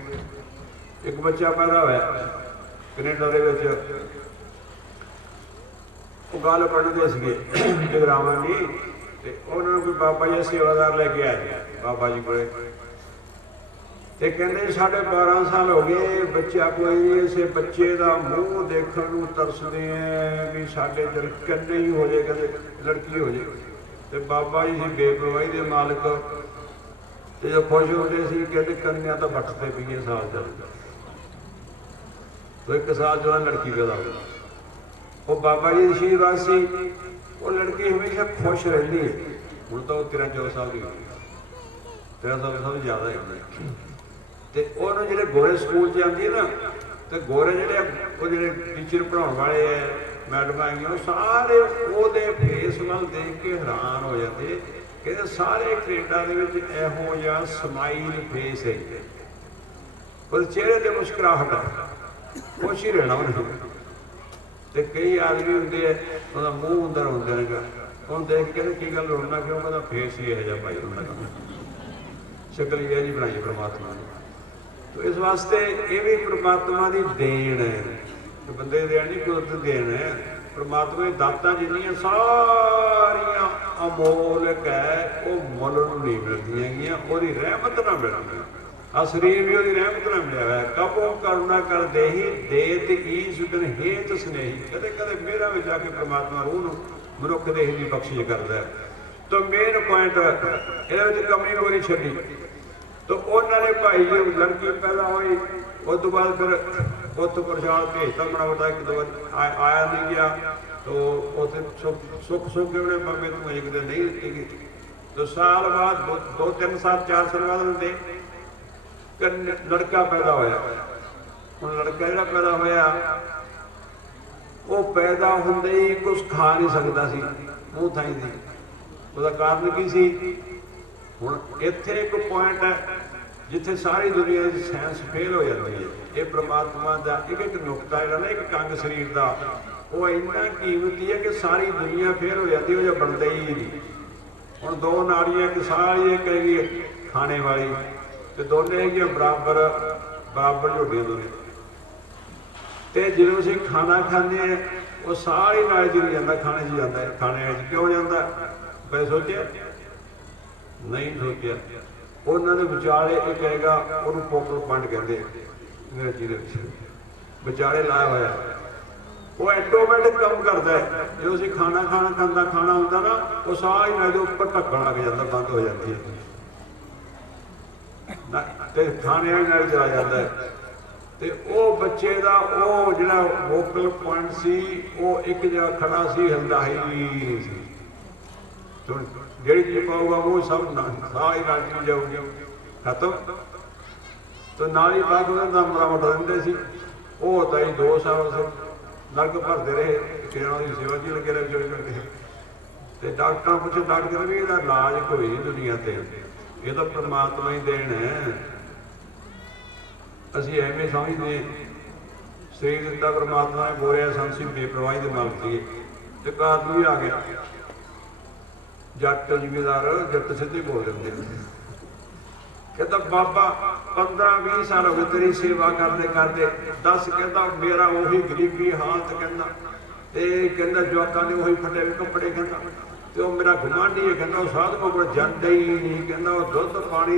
ਇੱਕ ਬੱਚਾ ਪੈਦਾ ਹੋਇਆ ਕੈਨੇਡਾ ਦੇ ਵਿੱਚ, ਉਹ ਗੱਲ ਪੜ੍ਹਦੇ ਸੀਗੇ ਜਗਰਾਵਾਂ ਦੀ, ਤੇ ਉਹਨਾਂ ਨੂੰ ਕੋਈ ਬਾਬਾ ਜੀ ਸੇਵਾਦਾਰ ਲੈ ਕੇ ਆਏ ਬਾਬਾ ਜੀ ਕੋਲੇ, ਤੇ ਕਹਿੰਦੇ 12.5 ਸਾਲ ਹੋ ਗਏ ਬੱਚਾ ਕੋਈ ਨਹੀਂ, ਇਸੇ ਬੱਚੇ ਦਾ ਮੂੰਹ ਦੇਖਣ ਨੂੰ ਤਰਸਦੇ ਆ ਵੀ ਸਾਡੇ ਦਿਲ ਕੰਨੇ ਹੀ ਹੋ ਜਾਏ, ਕਹਿੰਦੇ ਲੜਕੀ ਹੋ ਜਾਏ। ਤੇ ਬਾਬਾ ਜੀ ਸੀ ਬੇਪਰਵਾਹੀ ਦੇ ਮਾਲਕ, ਤੇ ਜੋ ਖੁਸ਼ ਹੁੰਦੇ ਸੀ ਕਹਿੰਦੇ ਕੰਨਿਆਂ ਤਾਂ ਵੱਟਦੇ ਪਈਏ ਸਾਲ ਚੱਲ, तो 1 साल जो लड़की पैदा हुई। वो बाबा जी आशीर्वाद से वो लड़की हमेशा खुश रहती है। हूँ तो 13-14 साल की 13 साल ज़्यादा है। तो उन्होंने जो गोरे स्कूल जाती है ना, तो गोरे जो टीचर पढ़ाने वाले है, मैडम आई, वो सारे वो फेस वाल देख के हैरान हो जाते, कहते सारे कनेडा यहो जिहा समाइल फेस है, वो चेहरे पर मुस्कुराहट है, खुश ही रहना उन्हें। तो कई आदमी होंगे वह मूँह होंगे रोंदा रहेगा, उन्हें देख के की गल रोना क्यों, कहता फेस ही यह भाई उन्होंने शक्ल ही यह बनाई परमात्मा ने। तो इस वास्ते ये भी परमात्मा की देन है, तो बंदे की देन नहीं कुदरत देन है। परमात्मा की दातां जिन्नियां सारियां अमोलक है, वो मुल नहीं मिलदियां, वो रहमत ना मिलदी। आ शरीर भी वो रहमत ना मिलिया हुआ है। कबो करुणा कर दे ही देत ईस दिन हेत स्नेही, कदे कदे मेरा भी जाके परमात्मा रूह मनुख देह की बख्शिश करता है। तो मेन पॉइंट ये कमी कोई नहीं छड़ी। तो उन्होंने भाई जी लड़की पैदा हुई, उस तो बाद फिर उत प्रसाद भेजता बड़ा बड़ा, एक दो आया नहीं गया, तो उसे सुख सुख के उन्हें बाबे तू एक दिन नहीं दी गई। तो साल बाद 2-3 साल 4 साल बाद उन्हें लड़का पैदा होया। हुण लड़का जिहड़ा पैदा होया वो पैदा होंदे ही कुछ खा नहीं सकता सी, मूँह थाई दी। उसदा कारण की सी? हुण इत्थे एक पॉइंट है जिथे सारी दुनिया की साइंस फेल हो जाती है। ये परमात्मा का एक एक नुकता है ना, एक कंग शरीर का वो इन्ना कीमती है कि सारी दुनिया फेल हो जाती है, वो बनता ही नहीं। हुण 2 नाड़ियां कि सारी एक हैगी खाने वाली, तो दोनों है बराबर बराबर झोटियां दोनों। तो जो असीं खाना खाने हैं वो सारी नाली च नहीं जाता, खाने च जाता है। खाने क्यों जाता? मैं सोचा नहीं सोचा। उन्होंने विचाले एक हैगा उन्होंने पोकल पॉइंट कहते अंग्रेजी के विचाले लाया होया, वो ऑटोमैटिक काम करता है। जो असीं खाना खाना होंदा ना, वो सारी नाली के उपर ढक्कन लग जाता, बंद हो जाती है, तो खाने वाली नाली चला जाता है। तो वो बच्चे का वो जिहड़ा वोकल पॉइंट सी वो एक जगह खड़ा सी, हिलदा ही नहीं सी। तो जिहड़ी चीज पाऊगा वो सब सारी नाली जाऊगी खत्म। तो नाली बाग नंबरा वटा देंदे सी। वो होता ही 2 साल उस नरक भरते रहे, किरणों की सेवा च लगे रहे बेचारे। तो डॉक्टर पूछे, डॉक्टर भी इसका इलाज कोई नहीं दुनिया से, ये तो परमात्मा ही देन है। असीं एवें समझते शरीर दिता परमात्मा ने, बोरिया संसी बेपरवाही के मालक थे। एक आदमी आ गया जट जिमीदार, जट सीधे बोल देंगे, कहता बाबा 15-20 साल हो गए तेरी सेवा करते करते, दस कहता मेरा उही गरीबी हालत कहना, ते कहता जवाकां ने उही फटे कपड़े कहता, ते वो मेरा गुआंढी है कहता साधु को जाता ही नहीं, कहता वो दुध पानी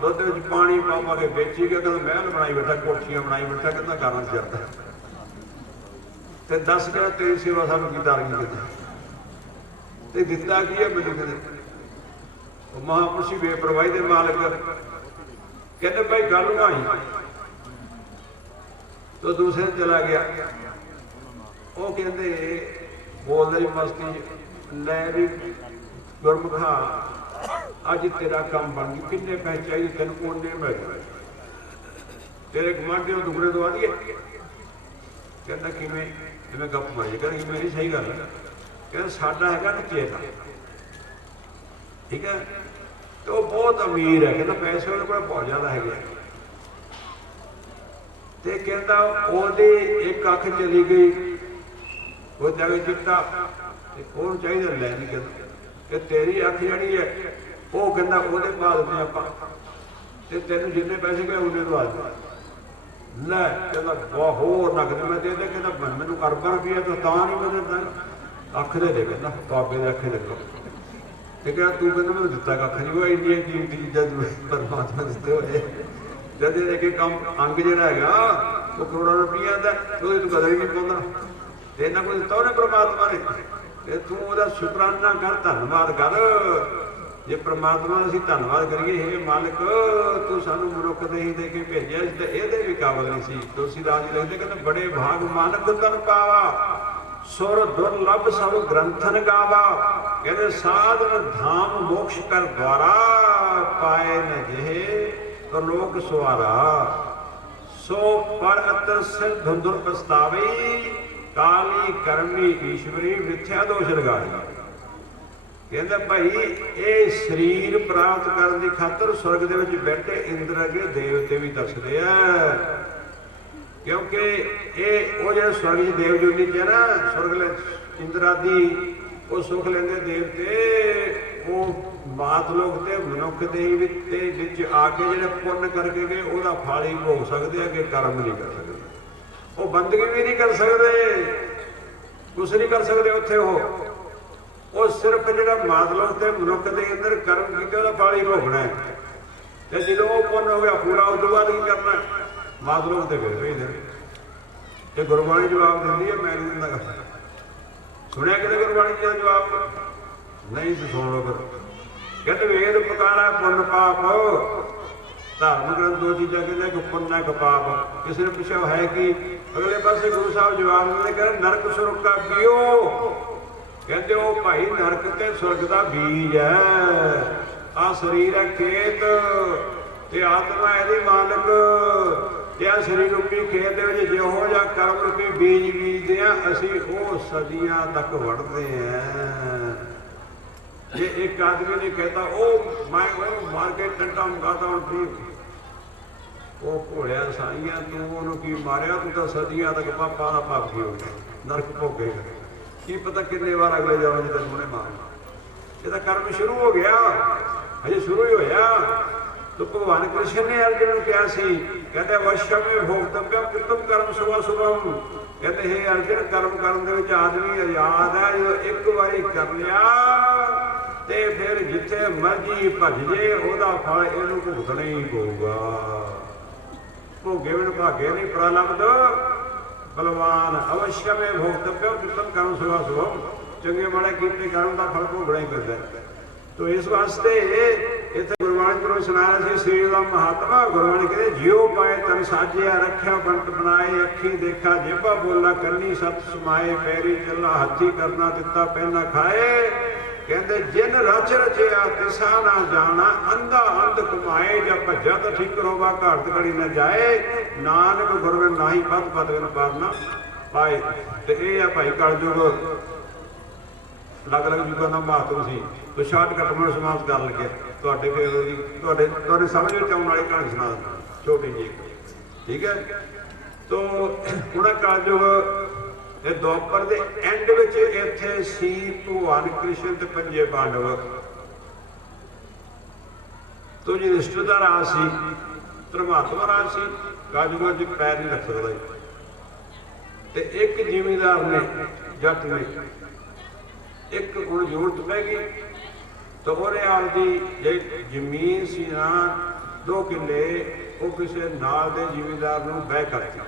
दुध पानी पा पा के बेची के कहता महल बनाई बैठा, कोठियां बनाई बैठा, कहता कारण चलता। ते दस कहता तेरी सेवा सानू की तारगी कहता, ते दिता की है मैनू कहते महापुरुषी बेपरवाही दे मालिक कहते भाई गल आई तो दूसरे दिन चला गया। वो कहते बोल रही मस्ती लै भी गुरमुखा अज तेरा काम बन गया, किन्ने पैसे चाहिए तेन उन्ने मिल गए, तेरे गुआंढी दुगने दवा दिए। कहता किमें गप मारी, कहते मेरी सही गल है, कहते साडा हैगा ना चेता, ठीक है, तो वो बहुत अमीर है, कहता पैसे उन्हें को बहुत ज्यादा है, ते कहता ओदी एक अख चली गई, वो जाके चिट्टा और चाहिए लै नहीं, कहता कि तेरी अख जी है वो कहता ओदे पा दें आप, तेन जिन्ने पैसे गए उन्ने दवा दे लै, कहता होर नकद मैं दे दे, कहता मैनू अरबां रुपया तो नहीं मैं देता, अख दे कहता बाबे दे अखे देखो, ते कहता तू कहना मैं दिता कख नहीं, वो इन्नियां कीमती चीज़ां परमात्मा दिते हुए, जब एक काम अंग जिहड़ा हैगा वो करोड़ों रुपया का, तो तू कदर ही नहीं पाउंदा, ते इन्ना कुछ दिता उहने परमात्मा ने, ते तू उहदा शुकराना कर, धन्नवाद कर। जे परमात्मा असीं धन्नवाद करिए, हे मालिक तू सानू मनुख नहीं दे के भेजिया, तो इहदे भी काबल नहीं सी। तुलसीदास जी लिखदे कहते बड़े भाग मानक तन पावा, सुर दुर्लभ सब ग्रंथन गावा, कहते साधन धाम मोक्ष कर द्वारा, पाए न जेहे तो लोक सुवारा, सो पर अतर सिर धुंधुर पछतावी, काली करमी ईश्वरी मिथ्या दोष लगाई। कहते भाई ये शरीर प्राप्त करने की खातर स्वर्ग दे विच बैठे इंद्र अगे देवते भी दसदे आ, क्योंकि ये वो जो स्वर्ग देव जूनी च है ना, स्वर्ग इंद्र आदि वो सुख लेंदे देवते, वो मात लोग ते मनुख दे विच आके जिहड़े पुण्य करके गए ਉਹਦਾ फल ही भोग सकते हैं, कि कर्म नहीं कर सकते, वो बंदगी भी नहीं कर सकते, कुछ नहीं कर सकते उत्थे वो सिर्फ जिहड़ा मात लोग ते मनुख दे अंदर कर्म कीते ਉਹਦਾ फल ही भोगना है, ते ਜਦੋਂ ਉਹ पुण्य हो गया पूरा उस तो बाद की करना मात लोग ते फिर भेज देंगे। ये गुरबाणी जवाब दिंदी है, मैं नहीं दिंदा, सुनिया किते गुरबाणी का जवाब नहीं, तो सुन लो फिर। कहते वेद पकाना पुण्य पाप, धार्मिक ग्रंथ दो चीज़ा कहते कि पुण्य का पाप, किसी ने पूछा है कि अगले पासे गुरु साहब जवाब दिंदे कहते नरक सुरग का बीओ, कहते वो भाई नरक ते स्वर्ग का बीज है, आ शरीर है खेत, ते आत्मा यदि मालिक, या शरीर रूपी खेत जो जा कर्म रूपी बीज बीजते हैं, असी वो सदियां तक वढ़ते हैं। जे एक आदमी ने कहता ओ मैं मार के टंटा मुकाता हूं ठीक, वो भोलिया साइया तू ओनू की मारिया, तू तो सदियां तक पापा का पापी हो गया, नरक भोगेगा, की पता कितने बार अगले जन्म तक उन्हें मारना, ये कर्म शुरू हो गया, अजे शुरू ही होया। तो भगवान कृष्ण ने अर्जुन को क्या सी, कहते अवश्य में भोक्तव्यम कृतम कर्म शुभ शुभम, कहते हे अर्जुन कर्म करने के आदमी आजाद है, जो एक बारी कर लिया ते फिर जिथे मर्जी भज जे ओदा फल इहनूं भुगतना ही पऊगा, भोगे बिन भागे नहीं प्रलब्ध बलवान, अवश्य में भोक्तव्यम कृतम कर्म शुभ शुभम, चंगे माड़े कीते कर्म का फल भोगना ही पैंदा है। तो इस वास्ते इतने गुरबाणी गुरु सुनाया से श्री का महात्मा, गुरबाणी कहते जियो पाए तन साजिया, रख्या बंट बनाए, अखी देखा जेबा बोला, करनी सत समाए, पैरी चलना हाथी करना, दिता पहना खाए, कहते जिन रच रचिया तिसा ना जाना, अंधा अंध कमाए, जब भज्जा तो ठीक होगा घाट घड़ी न जाए, नानक गुरु नाही पद पद बिन पारना पाए। तो ये है भाई कलयुग अलग अलग युगों का महत्व सी, तो शार्टकट में समाप्त कर लगे ਤੁਹਾਡੇ ਤੁਹਾਡੇ ਸਮਝ ਵਿੱਚ ਆਉਣ ਵਾਲੀ ਕਹਾਣੀ ਸੁਣਾ ਦਿੰਦਾ ਛੋਟੀ ਜੀ, ਠੀਕ ਹੈ। तो ਹੁਣ ਕਲਯੁਗ ਇਹ ਦੁਆਪਰ ਦੇ ਐਂਡ ਵਿੱਚ ਇੱਥੇ ਸੀ ਭਗਵਾਨ ਕ੍ਰਿਸ਼ਨ ਤੇ ਪੰਜੇ ਪਾਂਡਵ, तो युधिष्ठिर का राज सी, धर्मात्मा राज सी, काजूगा च पैर नहीं रख सकता। ते एक जिमीदार ने, जट ने, एक हुण जरूरत पै गई तो उन्हें आपकी जे जमीन सी ना 2 किले वो किसी नाल दे जिमीदार नूं बह करती,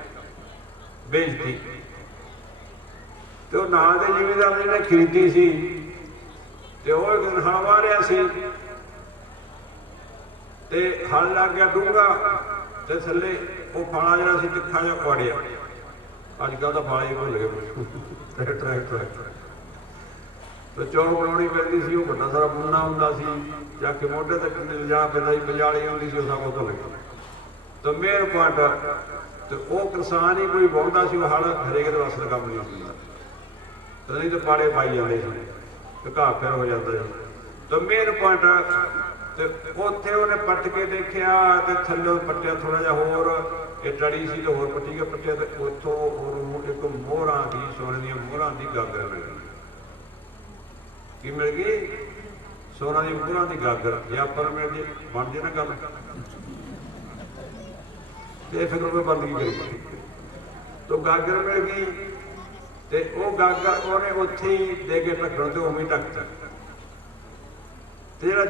बेचती। तो नाल दे जिमीदार ने खरीदी सी ते वो एक दिन हल वाह रहा सी ते हल लग गया डूंगा ते थल्ले वो फाला जिहड़ा सी तिखा जिहा उड़िया। अजकल तो फाले ही भुल गए ट्रैक्टर तो चौल बनानी पैंदी सी, वो बड़ा सारा बुनना हुंदा सी, जाके मोढे तक लिजा पैंदा सी, पंजाली आउंदी सी, सब उतों लगे। तो मेहर पट तो वो किसान ही कोई वाहुंदा सी, वो हल हरेक दे वस दा काम नहीं हुंदा, तो नहीं तो पाड़े पाई जाते सी, तो घाह फिर हो जाता है। तो मेहर पट तो उत्थे उन्हें पट के देखिया तो थल्लों पट्टिया थोड़ा जिहा होर, ये टड़ी सी तो होर पट्टी के पट्टिया, तो उत्थों एक मोहरां दी, सोने दी मोहरां दी गागर मिल गई। की मिल गई? सोना दी मोहरां दी गागर। जे आपां नूं मिल जे बन जे ना गल ते फिर वो बंद की करी। तो गागर मिल गई ते वो गागर उन्हें उत्थे ही दे के ढक्कण ते उवें ही ढकता। ते जिहड़ा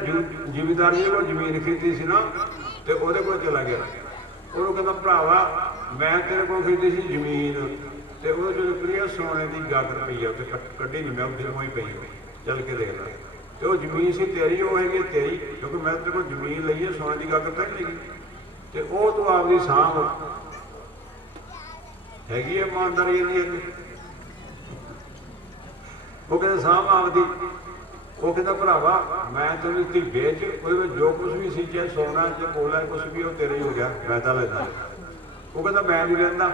जिमीदार जी कोल जमीन खरीदी सी ना ते उहदे कोल चला गया, ਉਹਨੂੰ ਕਹਿੰਦਾ ਭਰਾਵਾ मैं तेरे को खरीदी सी जमीन ते वो जो निकली सोने की गागर पई है, कड्ढी नहीं मैं उधर ही पई चल के देख ला। तो जमीन सी तेरी, वो है तेरी, क्योंकि मैं तेरे को जमीन ली है, सोने की गागर तक नहीं तो वो तू आपकी सांभ हैगी है, ईमानदारी इन्नी वो कहते सांभ आपदी। वो कहता भरावा मैं तेन धी बेच, वो जो कुछ भी सी, चाहे सोना चाहे कोला कुछ भी, वो तेरे ही हो गया, मैं तो लेना। वो कहता मैं नहीं लेंदा,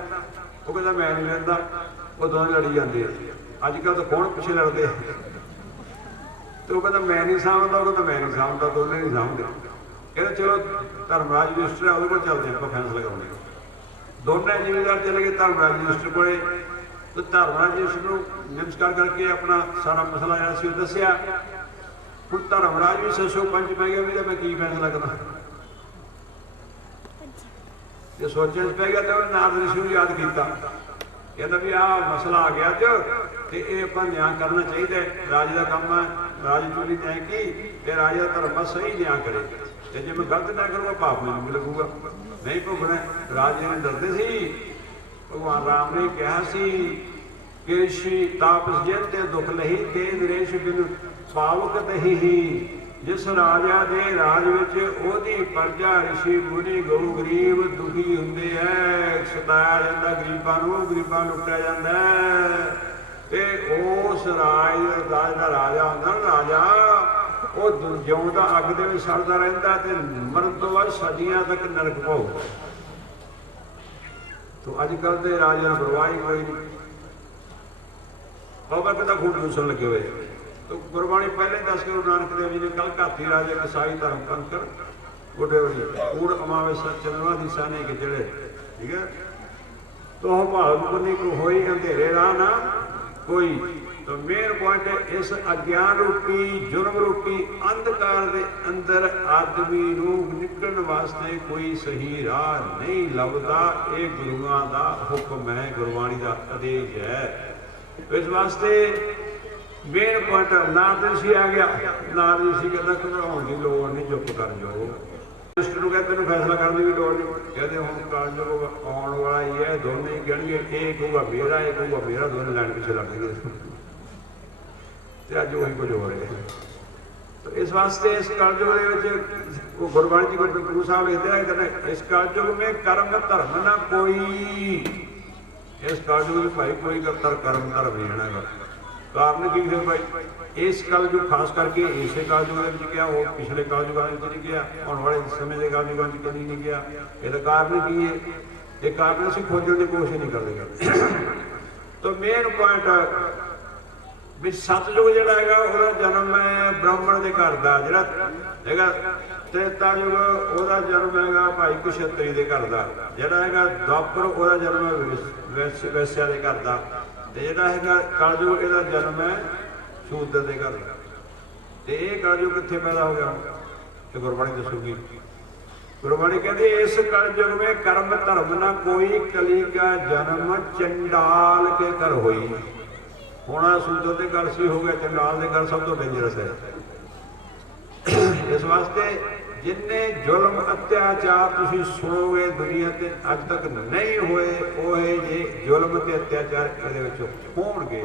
वो कहता मैं नहीं लेंदा। वो दोनों लड़ी जाते। अजकल तो कौन पिछे लड़ते, तो वो कहता मैं नहीं सामभदा, वो कहता मैं नहीं सामभदा, दोनों नहीं सामभदे। कहते चलो धर्मराज युधिष्ठिर है, वो चलते हैं, फैसला कराने। दोनों जिमीदार चले गए धर्मराज युधिष्ठिर को, तो धर्मराज युधिष्ठिर को नमस्कार करके अपना सारा मसला जरा सी दसिया। हुण धर्मराज भी ससो पंच पै गया भी मैं की फैसला करा। जो सोचे पै गया तो नारद ऋषि नूं याद किया, कहता भी आ मसला आ गया अज ते ये आपां न्याय करना चाहिए, राजे का काम है, राज चूली तैं की ते राजे का धर्म सही न्याय करे, ते जे मैं गलत ना करूँगा पाप मैनूं भी लगूगा, नहीं भुगतना। राजे ने डरदे सी, भगवान राम ने कहा सी कि ऋषि तापस जिन ते दुख लही ते नरेश बिन पावक दही ही। जिस राजा के राज विच ओहदी प्रजा ऋषि मुनि गौ गरीब दुखी हुंदे है, सताया जाता गरीबां नूं, गरीबां लुट्टिया जाता है। ते उस राज का राजा हुंदा ना, राजा वो जिउंदा अग दे विच सड़दा रहिंदा ते मरण तो बाद सदियां तक नरक भोगदा। तो अजकल के राजा ने परवाह ही कोई नहीं, बाबा कहता खून दूसर लगे हुए। तो गुरबाणी पहले दस गुरु नानक देव जी ने कल घाती राजे कसाई धर्म कंकर गुडे कूड़ अमावस्या चंद्रमा की साने के जड़े, ठीक है। तो भाग पुनी को होई अंधेरे राह ना कोई। तो मेन पॉइंट है, इस अज्ञान रूपी जुर्म रूपी अंधकार के अंदर आदमी नूं निकलण वास्ते कोई सही राह नहीं लभदा। ये गुरुआं दा हुक्म है, गुरबाणी का आदेश है। तो इस वास्ते मेन पॉइंट नारद ऋषि आ गया। नारद ऋषि कहता घबराउण की लोड़ नहीं, चुप कर जाओ। युधिष्ठिर नूं कहते तेनूं फैसला करने की लोड़ नहीं। कहते हुण कलयुग आउण वाला ही है, दोनों ही कहणगे ये कहूगा मेरा, ये कहूगा मेरा, दोनों लैण पिछे लड़नगे। ते अज उही कुछ हो रहा है। तो इस वास्ते इस कलयुग के गुरबाणी जी गुरु साहब लिखते हैं, इस कलयुग में कर्म धर्म ना कोई। इस कलयुग में भाई कोई कर्म धर्म नहीं है। कारण की फिर भाई इस कलयुग खास करके इसे कलयुग गया, वो पिछले कलयुगों नहीं गया, आने वाले समय के कलयुगों कभी नहीं गया। यह कारण की है, ये कारण असीं खोजण की कोशिश नहीं करते। तो मेन पॉइंट भी सतयुग जिहड़ा हैगा उहदा जन्म है ब्राह्मण के घर का, जिहड़ा हैगा त्रेता युग उहदा जन्म हैगा भाई कुशत्री के घर का, जिहड़ा हैगा द्वापर उहदा जन्म वैश्या के घर का, जिहड़ा हैगा कलयुग इहदा जन्म है शूद्र के घर का। ते इह कलयुग कित्थे पैदा हो गया, ते गुरबाणी दसूगी। गुरबाणी कहती इस कलयुग में कर्म धर्म न कोई, कली का जन्म चंडाल के कर होई। होना सूतर के घर सी हो गया, चंडाल के घर सब तो डेंजरस है। इस वास्ते जिन्ने जुल्म अत्याचार तुसीं सुनोगे दुनिया ते अज तक नहीं होए, वो है ये जुल्म ते अत्याचार इहदे विच होणगे।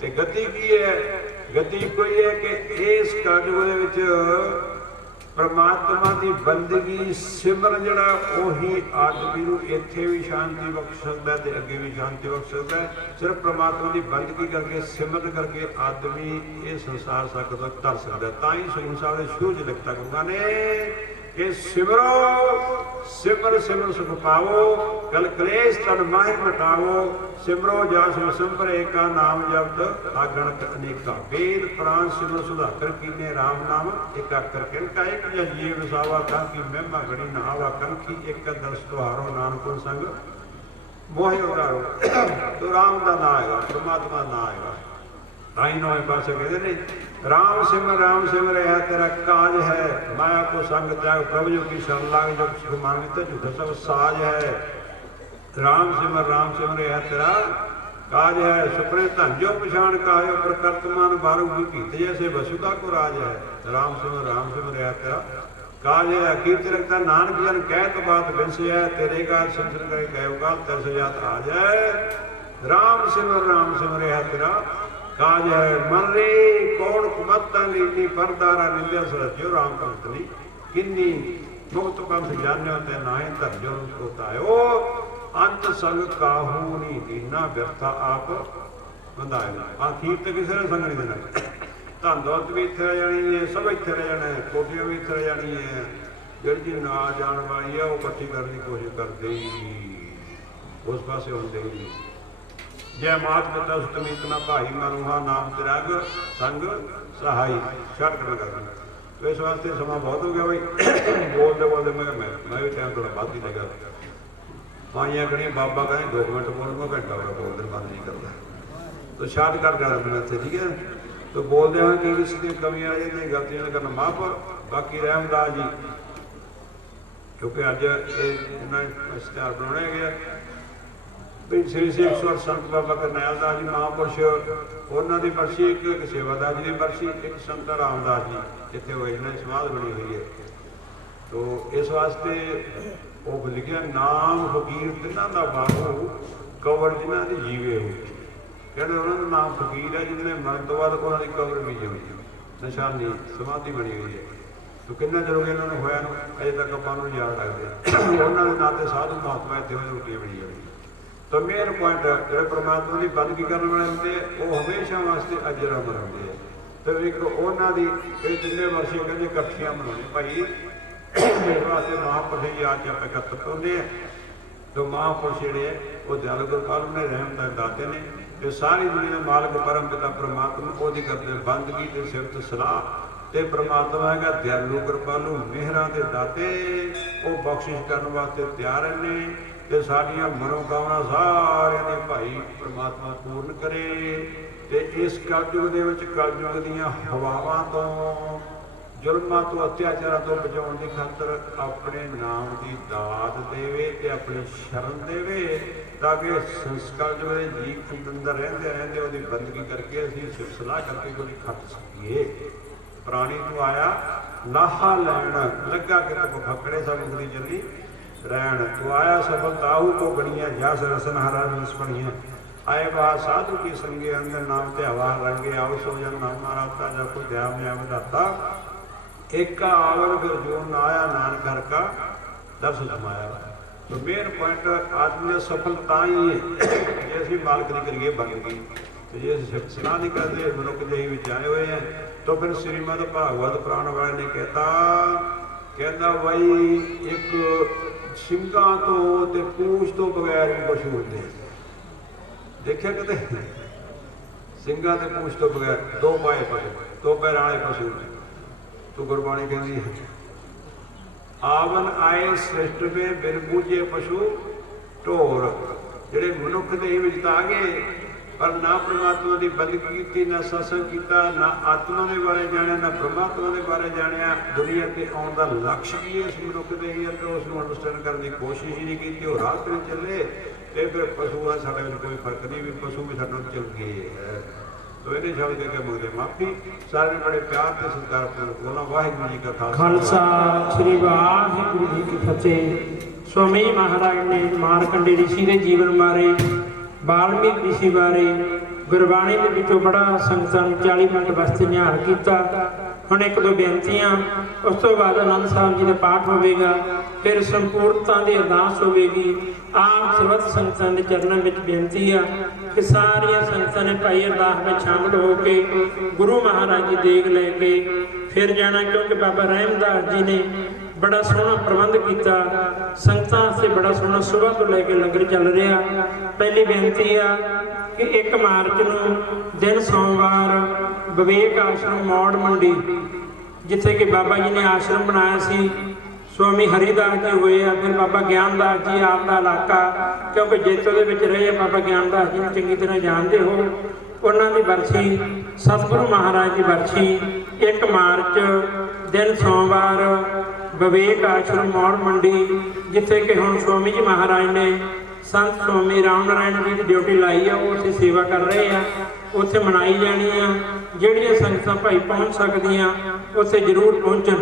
ते गति की है? गति कोई है कि इस कलयुग दे विच परमात्मा की बंदगी सिमरन जिहड़ा उही आदमी नूं इत्थे भी शांति बख्श सकदा है ते अगे भी शांति बख्श सकदा है। सिर्फ परमात्मा की बंदगी करके सिमरन करके आदमी ये संसार सकदा तर सकदा है। तां ही सुखमनी साहिब दे शुरू च लिखता गुरुआं ने कि सिमरो सिमर सिमर सुख पावो, कल कलेश तन माहि मिटावो, सिमरो जास विसंबर एका नाम जपत आगणत अनेका। वेद प्राण सिमर सुधाकर कीने राम नाम एकाकर किनका एक जी विसावा का की महिमा घड़ी नहावा कंखी एक दर्श तुहारो नानक संग मोहि उदारो। तो राम का नाम आएगा, परमात्मा ना आएगा। ताई नौवें पासे कहते ने राम सिमर है तेरा काज है, माया को संग त्याग प्रभु जो की शरण लाग जो सुख मांगते झूठा सब साज है। राम सिमर है तेरा काज है, सुपने धन जो पछाण कायो प्रकर्तमान बारू भीत जैसे वसुता को राज है। राम सिमर है तेरा काज है, कीर्ति रखता नानक जन कहत बात बिंस है, तेरे का संसन करे गयोगा तरस जात आज है। राम सिमर है तेरा काज है, मन रे कौन कुमत्ता लीनी परदारा निंद्या सरज्यो राम कंतनी किन्नी मुक्त पंथ जान्यो ते नाहे धरजो कोतायो। अंत संग काहू नी दीना व्यर्था आप बंधाए। आखिर तक किसी ने संग नहीं देना। धन दौलत भी इत्थे रह जानी है, सब इत्थे रह जाना है, कोठियां भी इत्थे रह जानी है। जिहड़ी जी ना जान वाली है वो इकट्ठी करने की कोशिश करते ही उस पासे होंदे ही नहीं। जय मात पिता सुतमीत ना भाई मनुहा नाम तिरग संग सहाई छट कर। तो इस वास्ते समा बहुत हो गया भाई बोलते बोलते मैं भी टाइम थोड़ा बाद ही लगा। पाइया कड़ियाँ बाबा कहें 2 मिनट बोलूँगा, घंटा हो बोलते बंद नहीं करता। तो छट कर देना इतने, ठीक है। तो बोलते हैं कि किसी कमियां आ जाती गलतियां करना माफ। बाकी रहमदास जी क्योंकि अज इश्तिहार बनाया गया भी श्री शेखर संत बाबा करनैल दास जी महापुरुष उन्होंने बरसी, एक सेवादास जी की बरसी, एक संत रामदास जी जिथे हुए इन्हें समाध बनी हुई है। तो इस वास्ते वो लिखा नाम फकीर तिन्हां दा बाहू कवर जिन्हां दी जीवे हो। कहते उन्होंने नाम फकीर है जिन्हें मरण तो बाद उन्होंने कबर भी हुई निशानी समाधि बनी हुई है। तो किन्ना चलो गया इन्होंने होया अजे तक अपन याद रखते उन्होंने नाते साधु महात्मा इतने हुए रोटियां बनी हुई। तो मेन पॉइंट जो परमात्मा की बंदगी करने वाले होंगे वो हमेशा वास्ते अजर अमर होंगे। तो एक उन्होंने जिन्हें वर्षे कहते कट्ठियां बनाने भाई इस वास्ते महापुरुष याद जब एकत्र होंगे। तो महापुरुष जोड़े वो दयाल गुरपाल ने रहमत दाते ने जो सारी दुनिया मालक परम पिता परमात्मा वो करते बंदगी के सिफत सलाह। तो परमात्मा है दयालु कृपालु मेहरा के दाते वो बख्शिश करने वास्ते तैयार ने। तो साड़ियाँ मनोकामना सारे ने भाई परमात्मा पूर्ण करे। तो इस कलयुग के कलयुग दियाँ हवावां तो जुल्मां तो अत्याचारों तो बचाने की खातर अपने नाम की दात देवे ते अपनी शरण देवे ताकि संस्कार जो जीव अंदर रहते रहते वो बंदगी करके असीं सिफ सलाह करके कोई खट सकीए। प्राणी तो आया लाहा लैन लगा कि तो फकड़े सब उगली चली रैन तो आया सफल ताहू को गणिया जस रसन हरा रस बनिया। आए बाहर साधु की संगे अंदर नाम त्यौहार रंगे आओ सो जन नाम राता जब को ध्यान में आवता एक का आवन फिर जो न आया नानक घर का दर्श जमाया। तो मेन पॉइंट आदमी सफलता ही है जैसी मालक की करिए बंदगी। तो ये सलाह नहीं करते मनुख जही विच आए हुए हैं। तो फिर श्रीमद भागवत पुराण वाले ने कहता भाई एक सिंगा तो ते पूछ तो बगैर भी पशु होते देखिए कहते सिंगा ते पूछ तो बगैर 2 पाए पशु 2 पैर वाले पशु। तो गुरबाणी कहती है आवन आए श्रेष्ठ में बिन बूझे पशु ढोर। जेडे मनुख दे विच आ गए ਪਰ ਨਾ ਪ੍ਰਮਾਤਮਾ ਦੀ ਬੰਦਗੀ ਕੀਤੀ, ਨਾ ਸਤਸੰਗ ਕੀਤਾ, ਨਾ ਆਤਮਾ ਦੇ ਬਾਰੇ ਜਾਣਿਆ, ਨਾ ਪ੍ਰਮਾਤਮਾ ਦੇ ਬਾਰੇ ਜਾਣਿਆ। ਦੁਨੀਆ ਤੇ ਆਉਣ ਦਾ ਲਕਸ਼ ਕੀ ਹੈ ਇਸ ਮਨੁੱਖ ਦੇ ਹੀ, ਤੇ ਉਸ ਨੂੰ ਅੰਡਰਸਟੈਂਡ ਕਰਨ ਦੀ ਕੋਸ਼ਿਸ਼ ਹੀ ਨਹੀਂ ਕੀਤੀ। ਉਹ ਰਾਹ ਤੇ ਚੱਲੇ ਤੇ ਫਿਰ ਪਸ਼ੂ ਆ, ਸਾਡੇ ਵਿੱਚ ਕੋਈ ਫਰਕ ਨਹੀਂ ਵੀ ਪਸ਼ੂ ਵੀ ਸਾਡੇ ਨਾਲ ਚੱਲ ਗਏ ਹੈ। ਤੋ ਇਹਦੇ ਸ਼ਬਦ ਦੇ ਕੇ ਮੰਗਦੇ ਮਾਫੀ। ਸਾਰੇ ਬੜੇ ਪਿਆਰ ਤੇ ਸਤਿਕਾਰ ਪੂਰਵਕ ਬੋਲਾਂ। ਵਾਹਿਗੁਰੂ ਜੀ ਕਾ ਖਾਲਸਾ ਸ੍ਰੀ ਵਾਹਿਗੁਰੂ ਜੀ ਕੀ ਫਤਿਹ। स्वामी महाराज ने मारकंडे ऋषि के जीवन बारे, वाल्मीकि ऋषि बारे गुरबाणी के विचों बड़ा संगतां नूं 40 मिनट वास्ते निहाल किया। हुण एक दो बेनतियां, उस तो बाद आनंद साहब जी का पाठ होगा, फिर संपूर्णता की अरदास होगी। आप सर्वत संगतां के चरणों में बेनती है कि सारिया संगतां ने भाई अरदास में शामिल होकर गुरु महाराज की देग लैके फिर जाना, क्योंकि बाबा रहमदास जी ने बड़ा सोहना प्रबंध किया। संगतां से बड़ा सोहना सुबह तो लैके लंगर चल रहा। पहली बेनती है कि 1 मार्च नूं दिन सोमवार विवेक आश्रम मौड़ मंडी, जिथे कि बाबा जी ने आश्रम बनाया सी, स्वामी हरिदास जी हुए आ, फिर बाबा ज्ञानदास जी आप दा इलाका, क्योंकि जेतों दे विच रहे बाबा ज्ञानदास जी चंगी तरह जानते हो। उन्हां दी बरसी सतगुरु महाराज की बरसी 1 मार्च दिन सोमवार विवेक आश्रम मौड़ मंडी, जिथे कि हुण स्वामी जी महाराज ने संत स्वामी राम नारायण जी की ड्यूटी लाई है, वो असीं सेवा कर रहे हैं, उत्थे मनाई जानी है। जिहड़ियां संगतां भाई पहुँच सकदियां उत्थे जरूर पहुँचण।